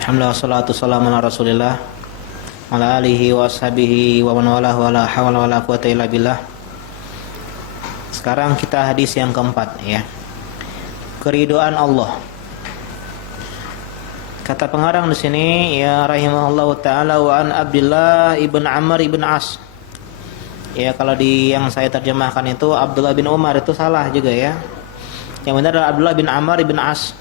Alhamdulillah wassalatu wassalamu ala Rasulillah wa ala alihi wa ashabihi wa man walah wa la hawla wa la quwata illa billah. Sekarang kita hadis yang keempat ya. Keridhaan Allah. Kata pengarang di sini ya rahimahullahu taala wa an Abdullah ibn Amr ibn As. Ya kalau di yang saya terjemahkan itu Abdullah bin Umar, itu salah juga ya. Yang benar adalah Abdullah bin Amr ibn As.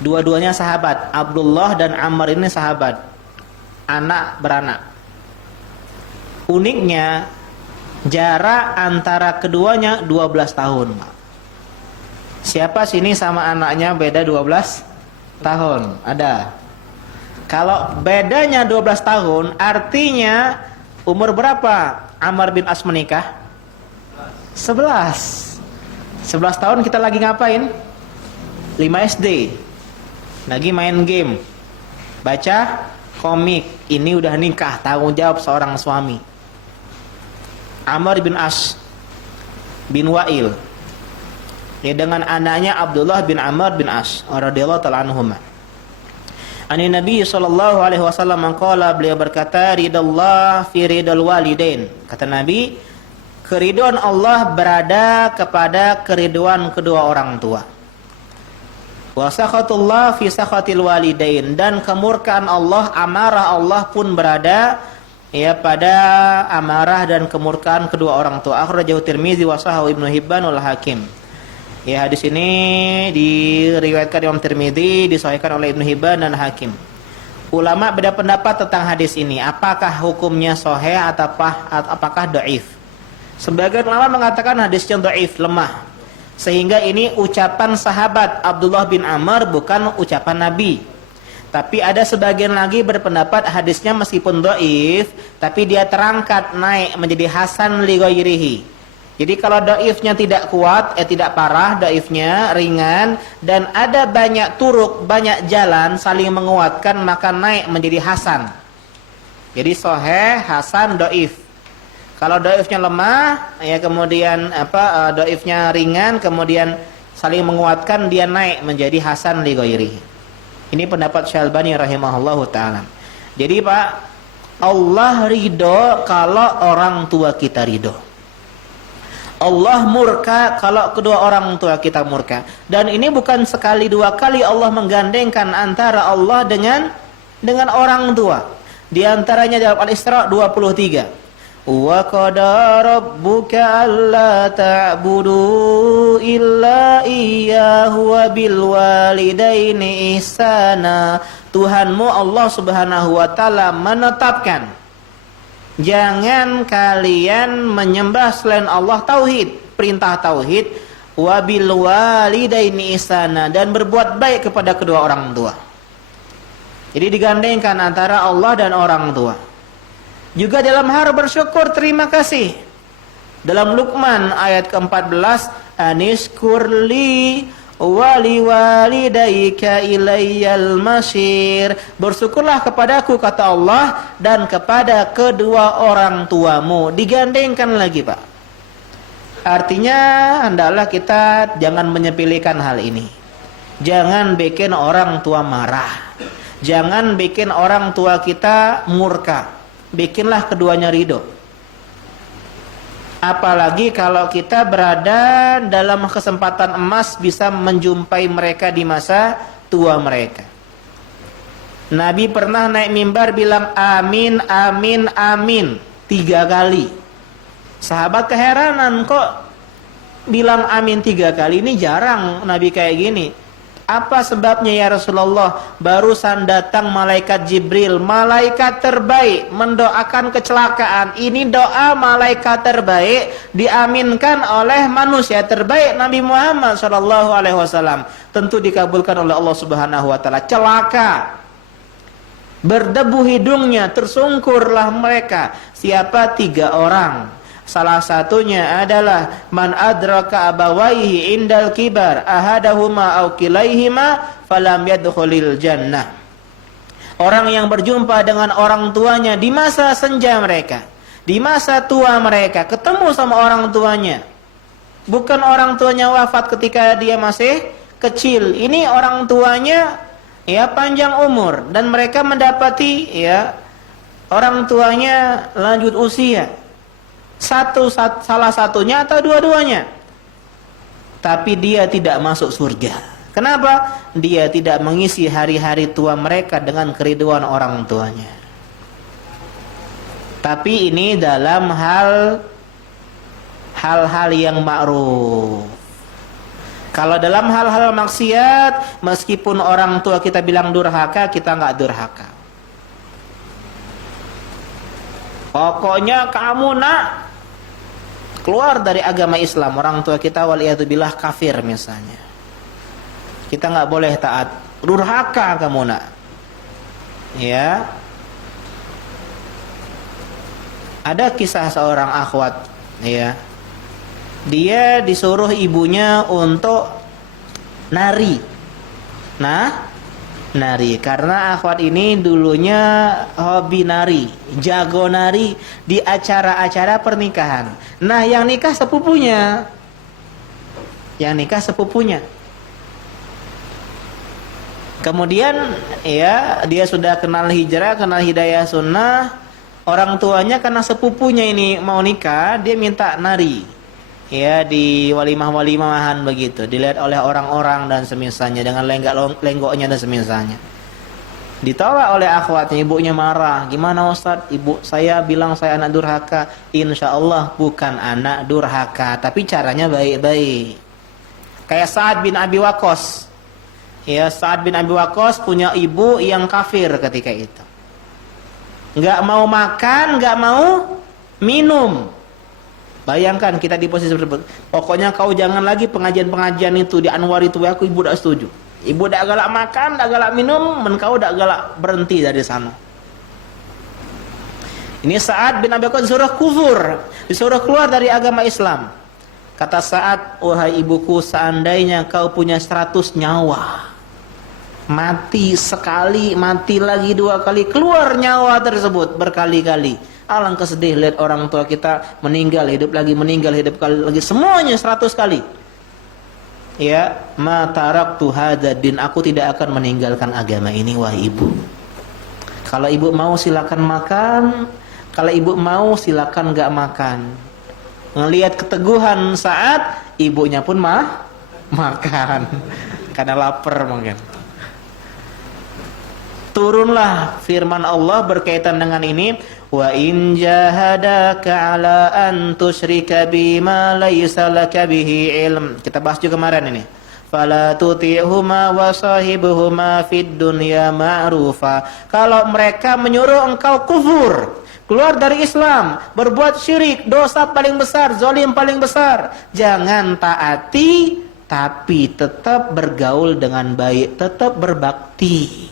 Dua-duanya sahabat. Abdullah dan Ammar ini sahabat, anak beranak. Uniknya jarak antara keduanya 12 tahun. Siapa sini sama anaknya beda 12 tahun? Ada. Kalau bedanya 12 tahun, artinya umur berapa Ammar bin As menikah? 11 tahun kita lagi ngapain? 5 SD. Lagi main game, baca komik. Ini udah nikah, tanggung jawab seorang suami. Ammar bin As bin Wa'il ya, dengan anaknya Abdullah bin Amr bin As radhiyallahu ta'ala anhuma. Ani Nabi sallallahu alaihi wasallam qala, beliau berkata, ridallah fi ridal walidain. Kata Nabi, keridhaan Allah berada kepada keridhaan kedua orang tua. Wa sakhatullah fi sakhatil walidain, dan kemurkaan Allah, amarah Allah pun berada ya pada amarah dan kemurkaan kedua orang tua. Akhrajahu Tirmizi wa sahahu Ibnu Hibban wal Hakim. Ya, hadis ini diriwayatkan Imam Tirmizi, disahihkan oleh Ibnu Hibban dan Hakim. Ulama beda pendapat tentang hadis ini, apakah hukumnya sahih atau apakah dhaif. Sebagian ulama mengatakan hadisnya dhaif, lemah. Sehingga ini ucapan sahabat Abdullah bin Amr, bukan ucapan Nabi. Tapi ada sebagian lagi berpendapat hadisnya meskipun dhaif, tapi dia terangkat naik menjadi hasan li ghairihi. Jadi kalau dhaifnya tidak kuat, tidak parah, dhaifnya ringan, dan ada banyak turuk, banyak jalan saling menguatkan, maka naik menjadi hasan. Jadi sahih, hasan, dhaif. Kalau dhaifnya lemah, ya kemudian dhaifnya ringan, kemudian saling menguatkan, dia naik menjadi hasan li ghairihi. Ini pendapat Syalbani rahimahullahu taala. Jadi Pak, Allah ridho kalau orang tua kita ridho. Allah murka kalau kedua orang tua kita murka. Dan ini bukan sekali dua kali Allah menggandengkan antara Allah dengan orang tua. Di antaranya dalam Al-Isra 23. Wa qada rabbuka alla ta'budu illa iyyahu wa bil walidaini ihsana. Tuhanmu Allah Subhanahu wa taala menetapkan jangan kalian menyembah selain Allah, tauhid, perintah tauhid, wa bil walidaini ihsana, dan berbuat baik kepada kedua orang tua. Jadi digandengkan antara Allah dan orang tua. Juga dalam hal bersyukur, terima kasih. Dalam Luqman ayat ke-14, anishkurli wali walidayka ilayyal masyir. Bersyukurlah kepadaku, kata Allah, dan kepada kedua orang tuamu. Digandengkan lagi Pak. Artinya hendaklah kita jangan menyepelekan hal ini. Jangan bikin orang tua marah. Jangan bikin orang tua kita murka. Bikinlah keduanya ridho. Apalagi kalau kita berada dalam kesempatan emas bisa menjumpai mereka di masa tua mereka. Nabi pernah naik mimbar bilang amin, amin, amin 3 kali. Sahabat keheranan, kok bilang amin 3 kali, ini jarang Nabi kayak gini. Apa sebabnya ya Rasulullah? Barusan datang malaikat Jibril, malaikat terbaik, mendoakan kecelakaan. Ini doa malaikat terbaik diaminkan oleh manusia terbaik Nabi Muhammad SAW. Tentu dikabulkan oleh Allah Subhanahu wa taala. Celaka, berdebu hidungnya, tersungkurlah mereka. Siapa? 3 orang. Salah satunya adalah man adraka abawaihi indal kibar ahadahuma aw kilaihima falam yadkhulil jannah. Orang yang berjumpa dengan orang tuanya di masa senja mereka, di masa tua mereka, ketemu sama orang tuanya. Bukan orang tuanya wafat ketika dia masih kecil. Ini orang tuanya ya panjang umur dan mereka mendapati ya orang tuanya lanjut usia. Salah satunya atau dua-duanya. Tapi dia tidak masuk surga. Kenapa? Dia tidak mengisi hari-hari tua mereka dengan keriduan orang tuanya. Tapi ini dalam hal-hal yang ma'ruf. Kalau dalam hal-hal maksiat, meskipun orang tua kita bilang durhaka, kita nggak durhaka. Pokoknya kamu nak keluar dari agama Islam, orang tua kita waliyadzubillah kafir misalnya, kita nggak boleh taat. Durhaka kamu nak, ya. Ada kisah seorang akhwat, ya. Dia disuruh ibunya untuk nari. Nari karena akhwat ini dulunya hobi nari, jago nari di acara-acara pernikahan. Nah, yang nikah sepupunya. Kemudian ya, dia sudah kenal hijrah, kenal hidayah sunnah. Orang tuanya karena sepupunya ini mau nikah, dia minta nari. Ya, di walimah-walimahan begitu, dilihat oleh orang-orang dan semisalnya dengan lenggoknya dan semisalnya. Ditolak oleh akhwatnya, ibunya marah. Gimana Ustaz? Ibu saya bilang saya anak durhaka. Insya Allah bukan anak durhaka, tapi caranya baik-baik. Kayak Sa'ad bin Abi Waqqas. Ya, Sa'ad bin Abi Waqqas punya ibu yang kafir ketika itu. Nggak mau makan, nggak mau minum. Bayangkan kita di posisi tersebut. Pokoknya kau jangan lagi pengajian-pengajian itu di Anwar itu, aku ibu tidak setuju. Ibu tidak galak makan, tidak galak minum, dan kau tidak galak berhenti dari sana. Ini Sa'ad bin Abi Waqqas disuruh kufur, disuruh keluar dari agama Islam. Kata Sa'ad, wahai ibuku, seandainya kau punya 100 nyawa, mati sekali, mati lagi 2 kali, keluar nyawa tersebut berkali-kali. Alangkah sedih lihat orang tua kita meninggal, hidup lagi, meninggal, hidup lagi, semuanya 100 kali. Ya, ma taraktu hadzal din, aku tidak akan meninggalkan agama ini wahai ibu. Kalau ibu mau silakan makan, kalau ibu mau silakan enggak makan. Ngelihat keteguhan Sa'ad, ibunya pun makan karena lapar mungkin. Turunlah firman Allah berkaitan dengan ini, wa in jahadaka ala an tusyrika bima laysa laka bihi ilm. Kita bahas juga kemarin ini. Fala tuti'huma wa sahibuhuma fid dunya ma'rufa. Kalau mereka menyuruh engkau kufur, keluar dari Islam, berbuat syirik, dosa paling besar, zalim paling besar, jangan taati, tapi tetap bergaul dengan baik, tetap berbakti.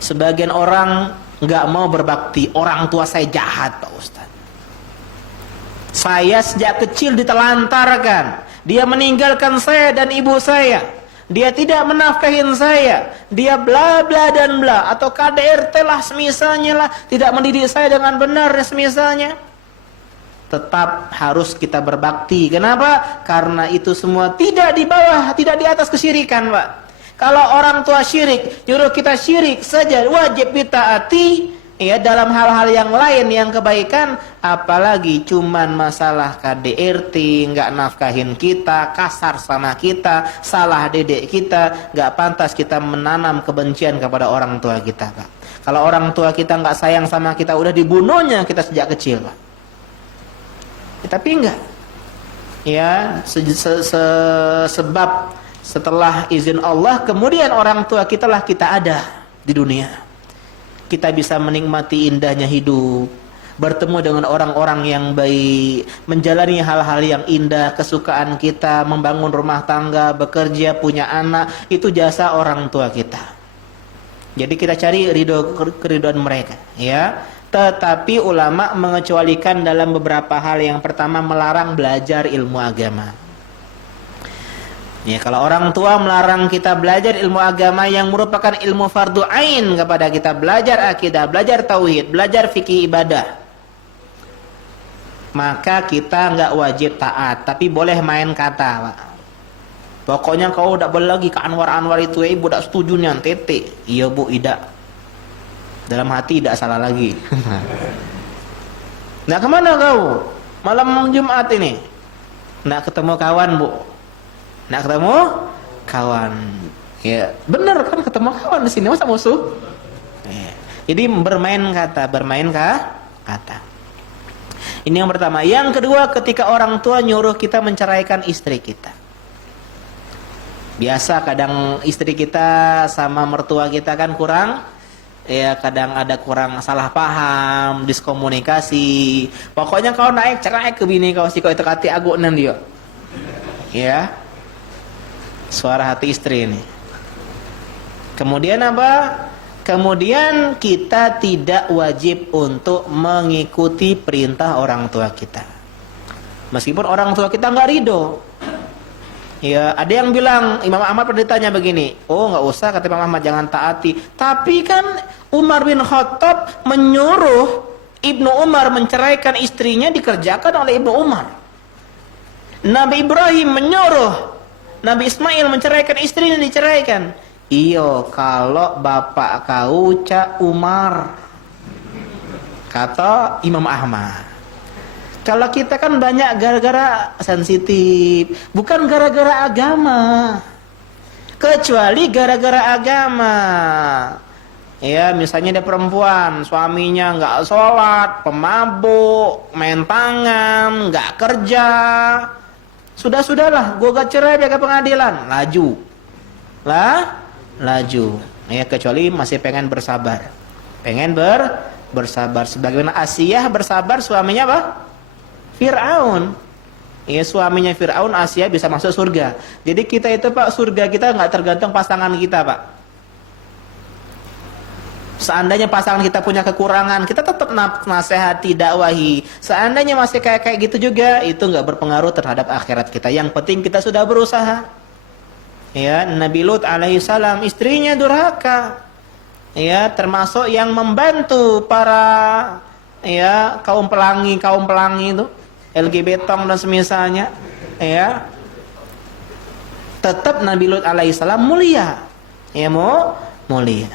Sebagian orang nggak mau berbakti. Orang tua saya jahat Pak Ustaz. Saya sejak kecil ditelantarkan. Dia meninggalkan saya dan ibu saya. Dia tidak menafkahin saya. Dia bla bla dan bla. Atau KDRT lah semisalnya lah. Tidak mendidik saya dengan benar semisalnya. Tetap harus kita berbakti. Kenapa? Karena itu semua tidak di bawah, tidak di atas kesyirikan Pak. Kalau orang tua syirik, nyuruh kita syirik saja, wajib ditaati. Ya, dalam hal-hal yang lain yang kebaikan, apalagi cuman masalah KDRT, nggak nafkahin kita, kasar sama kita, salah didik kita, nggak pantas kita menanam kebencian kepada orang tua kita, Pak. Kalau orang tua kita nggak sayang sama kita, udah dibunuhnya kita sejak kecil, Pak. Ya, tapi enggak. Ya, sebab setelah izin Allah, kemudian orang tua kita lah kita ada di dunia. Kita bisa menikmati indahnya hidup, bertemu dengan orang-orang yang baik, menjalani hal-hal yang indah, kesukaan kita, membangun rumah tangga, bekerja, punya anak, itu jasa orang tua kita. Jadi kita cari keridhaan mereka, ya. Tetapi ulama mengecualikan dalam beberapa hal. Yang pertama, melarang belajar ilmu agama. Ya, kalau orang tua melarang kita belajar ilmu agama yang merupakan ilmu fardu ain kepada kita, belajar akidah, belajar tauhid, belajar fikih ibadah, maka kita nggak wajib taat, tapi boleh main kata, Pak. Pokoknya kau tidak boleh lagi ke Anwar-Anwar itu, ibu tidak setuju nih, tete. Iya bu, tidak. Dalam hati tidak salah lagi. Nah kemana kau? Malam Jumat ini. Nak ketemu kawan bu. Nak ketemu kawan. Ya benar kan, ketemu kawan di sini, masa musuh? Ya. Jadi bermain kata. Ini yang pertama. Yang kedua, ketika orang tua nyuruh kita menceraikan istri kita. Biasa kadang istri kita sama mertua kita kan kurang, ya kadang ada kurang salah paham, diskomunikasi. Pokoknya kau naik cerai ke bini kau, si kau itu kati aguk nan dia. Ya. Suara hati istri ini. Kemudian apa? Kemudian kita tidak wajib untuk mengikuti perintah orang tua kita. Meskipun orang tua kita nggak ridho. Ya, ada yang bilang, Imam Ahmad pernah ditanya begini, oh nggak usah, kata Imam Ahmad, jangan taati. Tapi kan Umar bin Khattab menyuruh Ibnu Umar menceraikan istrinya, dikerjakan oleh Ibnu Umar. Nabi Ibrahim menyuruh Nabi Ismail menceraikan istrinya, diceraikan. Iyo, kalau bapak kau Cak Umar, kata Imam Ahmad. Kalau kita kan banyak gara-gara sensitif, bukan gara-gara agama. Kecuali gara-gara agama. Ya, misalnya ada perempuan, suaminya nggak sholat, pemabuk, main tangan, nggak kerja. Sudahlah, gugat cerai biar ke pengadilan, laju. Ya, kecuali masih pengen bersabar, bersabar. Sebagaimana Asiyah bersabar, suaminya apa? Fir'aun. Ya, suaminya Fir'aun, Asia bisa masuk surga. Jadi kita itu Pak, surga kita nggak tergantung pasangan kita Pak. Seandainya pasangan kita punya kekurangan, kita tetap nasihati, dakwahi. Seandainya masih kayak gitu juga, itu nggak berpengaruh terhadap akhirat kita. Yang penting kita sudah berusaha. Ya, Nabi Lut alaihissalam, istrinya durhaka. Ya, termasuk yang membantu para kaum pelangi itu. LGBT dan semisalnya, ya, tetap Nabi Lut alaihissalam mulia, ya, mulia.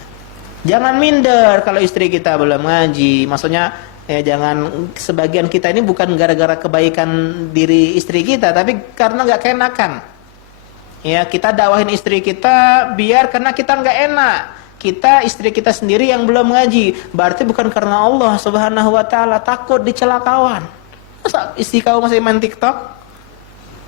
Jangan minder kalau istri kita belum ngaji, maksudnya ya jangan, sebagian kita ini bukan gara-gara kebaikan diri istri kita, tapi karena nggak keenakan. Ya, kita dakwahin istri kita biar karena kita nggak enak. Kita, istri kita sendiri yang belum ngaji, berarti bukan karena Allah Subhanahu wa taala, takut dicela kawan. Masa istri kau masih main TikTok?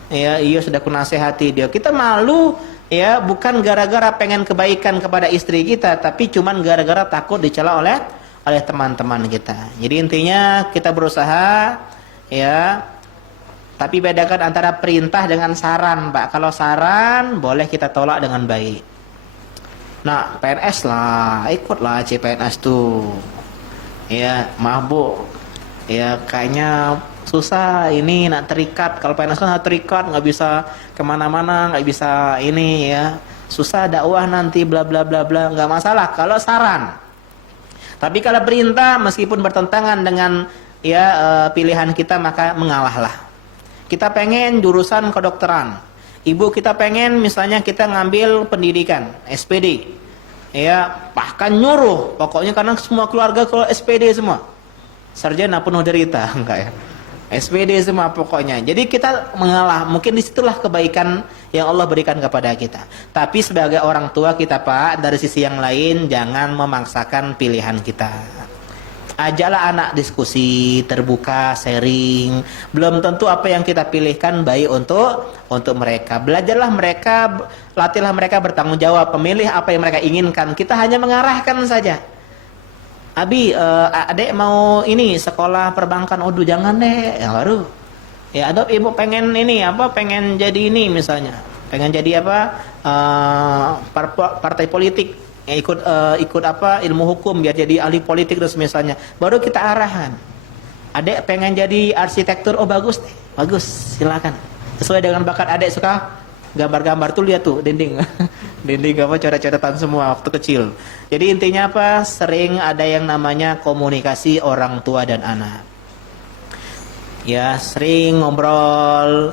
Ya, iya sudah ku nasihati dia. Kita malu, ya, bukan gara-gara pengen kebaikan kepada istri kita, tapi cuman gara-gara takut dicela oleh teman-teman kita. Jadi intinya kita berusaha, ya. Tapi bedakan antara perintah dengan saran, Pak. Kalau saran boleh kita tolak dengan baik. Nah, PNS lah, ikutlah CPNS tuh. Ya, maaf Bu. Ya, kayaknya susah ini nak terikat. Kalau PNS kan harus terikat, nggak bisa kemana-mana, nggak bisa ini ya. Susah dakwah nanti bla bla bla bla. Nggak masalah kalau saran. Tapi kalau perintah meskipun bertentangan dengan pilihan kita, maka mengalahlah. Kita pengen jurusan kedokteran. Ibu kita pengen misalnya kita ngambil pendidikan SPD. Ya, bahkan nyuruh. Pokoknya karena semua keluarga kalau SPD semua. Sarjana penuh derita, enggak ya? SPD semua pokoknya. Jadi kita mengalah. Mungkin disitulah kebaikan yang Allah berikan kepada kita. Tapi sebagai orang tua kita Pak, dari sisi yang lain jangan memaksakan pilihan kita. Ajaklah anak diskusi, terbuka, sharing. Belum tentu apa yang kita pilihkan baik untuk mereka. Belajarlah mereka, latihlah mereka bertanggung jawab, memilih apa yang mereka inginkan. Kita hanya mengarahkan saja. Abi, adek mau ini sekolah perbankan, aduh jangan deh, ya baru. Ya, ada ibu pengen ini pengen jadi ini misalnya, pengen jadi partai politik, ya, ikut ilmu hukum biar jadi ahli politik terus misalnya, baru kita arahan. Adek pengen jadi arsitektur, oh bagus deh, bagus, silakan. Sesuai dengan bakat adek, suka gambar-gambar tuh, lihat tuh dinding. Dinding coret-coretan semua waktu kecil. Jadi intinya apa? Sering ada yang namanya komunikasi orang tua dan anak. Ya, sering ngobrol.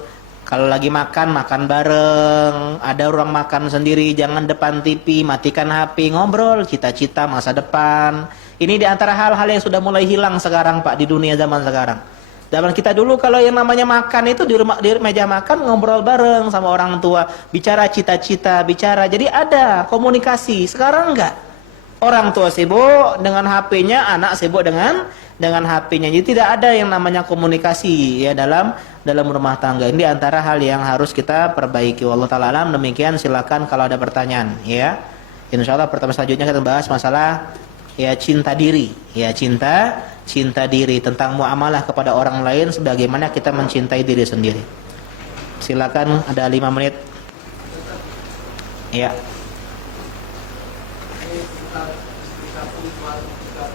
Kalau lagi makan, makan bareng, ada ruang makan sendiri, jangan depan TV, matikan HP, ngobrol, cita-cita masa depan. Ini di antara hal-hal yang sudah mulai hilang sekarang Pak di dunia zaman sekarang. Zaman kita dulu kalau yang namanya makan itu di meja makan ngobrol bareng sama orang tua, bicara cita-cita, bicara. Jadi ada komunikasi. Sekarang enggak. Orang tua sibuk dengan HP-nya, anak sibuk dengan HP-nya. Jadi tidak ada yang namanya komunikasi ya dalam rumah tangga. Ini antara hal yang harus kita perbaiki. Wallahu taala alam. Demikian, silakan kalau ada pertanyaan ya. Insyaallah pertemuan selanjutnya kita bahas masalah ya cinta diri. Ya cinta diri, tentang muamalah kepada orang lain sebagaimana kita mencintai diri sendiri. Silakan, ada 5 menit. Ya.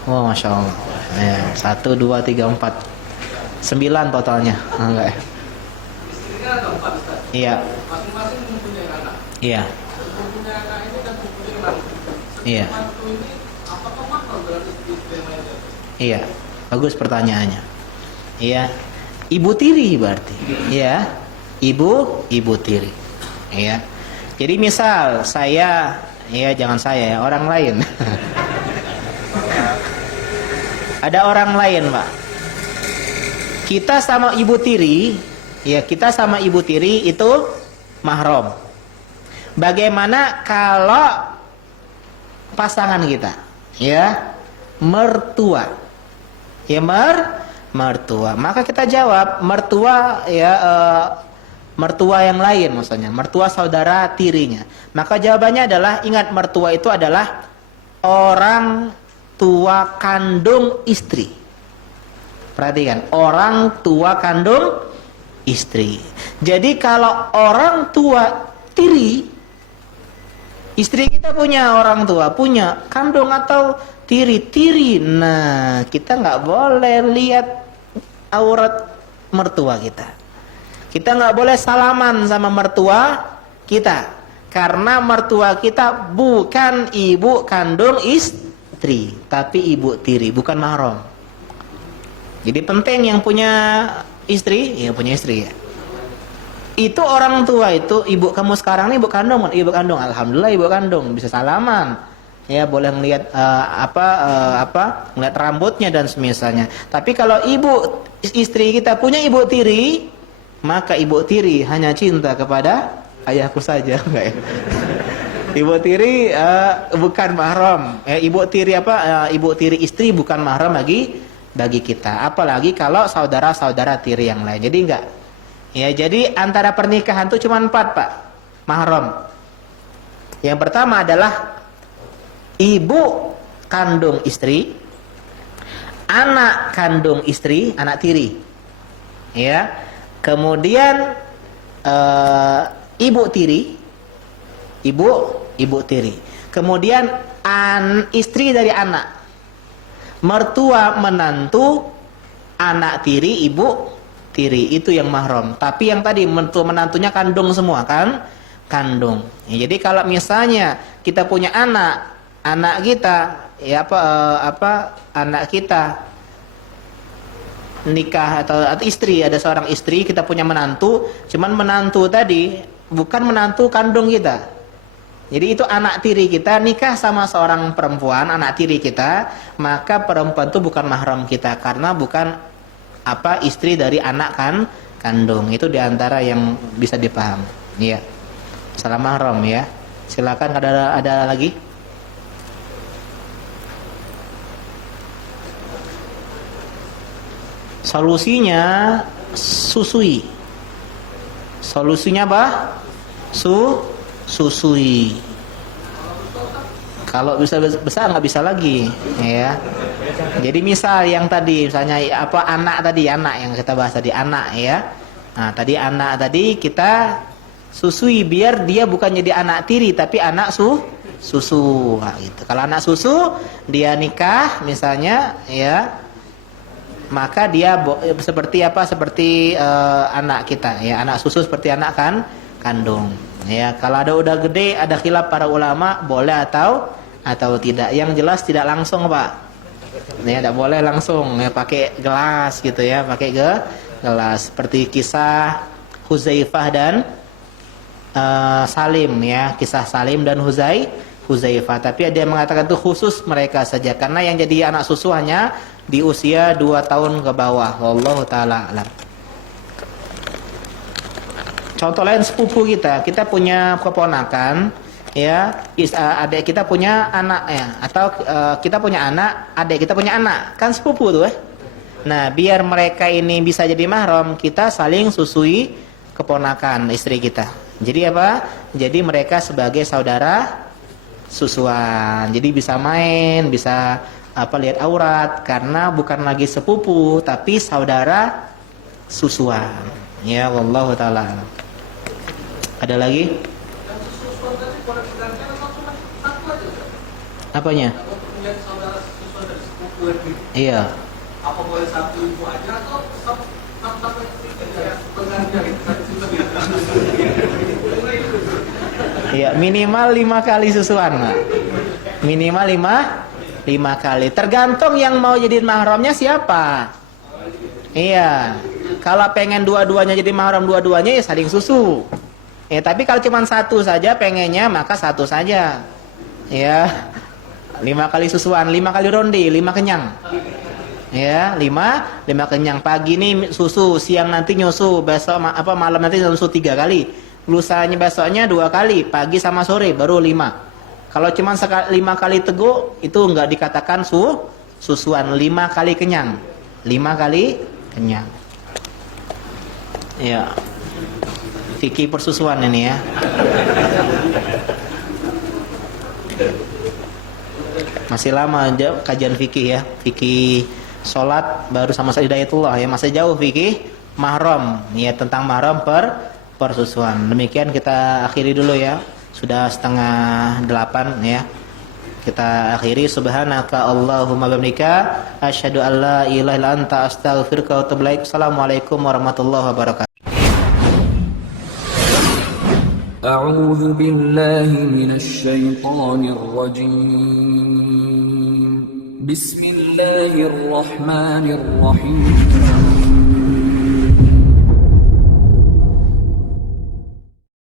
Oh, Masya Allah ya, 1, 2, 3, 4 9 totalnya. Enggak ya? Istrinya ada 4 Ustaz. Iya. Masing-masing mempunyai anak. Iya. Mempunyai anak ini kan mempunyai mantu. Iya. Mantu ini apakah mahram dengan istri yang lainnya? Iya. Bagus pertanyaannya. Iya. Ibu tiri berarti. Iya. Ibu tiri. Iya. Jadi misal saya, ya jangan saya ya, orang lain. Ada orang lain, Pak. Kita sama ibu tiri, ya kita sama ibu tiri itu mahram. Bagaimana kalau pasangan kita, ya mertua, ya mertua. Maka kita jawab mertua, ya mertua yang lain, maksudnya mertua saudara tirinya. Maka jawabannya adalah, ingat mertua itu adalah orang tua kandung istri. Perhatikan, orang tua kandung istri. Jadi kalau orang tua tiri, istri kita punya orang tua, punya kandung atau tiri. Nah, kita nggak boleh lihat aurat mertua kita. Kita nggak boleh salaman sama mertua kita, karena mertua kita bukan ibu kandung istri, tapi ibu tiri, bukan mahram. Jadi penting yang punya istri, ya punya istri ya. Itu orang tua itu, ibu kamu sekarang nih ibu kandung, alhamdulillah ibu kandung, bisa salaman. Ya boleh ngelihat ngelihat rambutnya dan semisalnya. Tapi kalau ibu istri kita punya ibu tiri, maka ibu tiri hanya cinta kepada ayahku saja, enggak ya? Ibu tiri bukan mahram. Ibu tiri istri bukan mahram bagi kita. Apalagi kalau saudara-saudara tiri yang lain. Jadi enggak. Ya, jadi antara pernikahan itu cuma 4, Pak. Mahram. Yang pertama adalah ibu kandung istri, anak kandung istri, anak tiri. Ya. Kemudian ibu tiri, ibu tiri. Kemudian istri dari anak, mertua menantu, anak tiri, ibu tiri, itu yang mahram. Tapi yang tadi mertua menantunya kandung semua kan, kandung. Ya, jadi kalau misalnya kita punya anak kita, ya anak kita nikah atau istri, ada seorang istri, kita punya menantu, cuman menantu tadi bukan menantu kandung kita. Jadi itu anak tiri kita nikah sama seorang perempuan, anak tiri kita, maka perempuan itu bukan mahram kita karena bukan istri dari anak kandung. Itu diantara yang bisa dipaham. Iya. Salah mahram ya. Silakan, ada lagi? Solusinya susui. Solusinya apa? Susui. Kalau bisa besar nggak bisa lagi, ya. Jadi misal yang tadi, misalnya anak yang kita bahas tadi, anak ya. Nah tadi anak tadi kita susui biar dia bukan jadi anak tiri tapi anak susu. Nah, gitu. Kalau anak susu dia nikah misalnya, ya, maka dia seperti anak kita, ya, anak susu seperti anak kandung. Ya, kalau udah gede, ada khilaf para ulama boleh atau tidak. Yang jelas tidak langsung, Pak. Ya, tidak boleh langsung ya, pakai gelas gitu ya, pakai gelas. Seperti kisah Huzaifah dan Salim ya, kisah Salim dan Huzaifah. Tapi ada yang mengatakan itu khusus mereka saja karena yang jadi anak susu hanya di usia 2 tahun ke bawah. Wallahu taala alam. Contoh lain sepupu kita punya keponakan ya, adik kita punya anak ya, atau kita punya anak, adik kita punya anak, kan sepupu tuh. Nah, biar mereka ini bisa jadi mahram, kita saling susui keponakan istri kita. Jadi apa? Jadi mereka sebagai saudara susuan. Jadi bisa main, bisa lihat aurat karena bukan lagi sepupu tapi saudara susuan. Ya, wallahu taala. Ada lagi? Apanya? Iya. Apa boleh satu ibu aja atau satu Iya, minimal 5 kali susuan, Pak. Minimal 5 kali. Tergantung yang mau jadi mahramnya siapa. Iya. Kalau pengen dua-duanya jadi mahram dua-duanya ya saling susu. Ya, tapi kalau cuma satu saja pengennya maka satu saja. Ya. 5 kali susuan, 5 kali ronde, 5 kenyang. Ya, 5 kenyang. Pagi ini susu, siang nanti nyusu, besok malam nanti nyusu 3 kali. Lusanya besoknya 2 kali, pagi sama sore baru 5. Kalau cuma 5 kali teguk itu enggak dikatakan susuan. 5 kali kenyang. 5 kali kenyang. Ya. Fikih persusuan ini ya. Masih lama aja kajian fikih ya. Fikih salat baru sama Hidayatullah ya, masih jauh fikih mahram ya, tentang mahram persusuan. Demikian kita akhiri dulu ya. Sudah 7:30 ya. Kita akhiri. Subhanaka Allahumma bihamdika asyhadu an la ilaha illa anta astaghfiruka wa atubu ilaik. Assalamualaikum warahmatullahi wabarakatuh. أعوذ بالله من الشيطان الرجيم بسم الله الرحمن الرحيم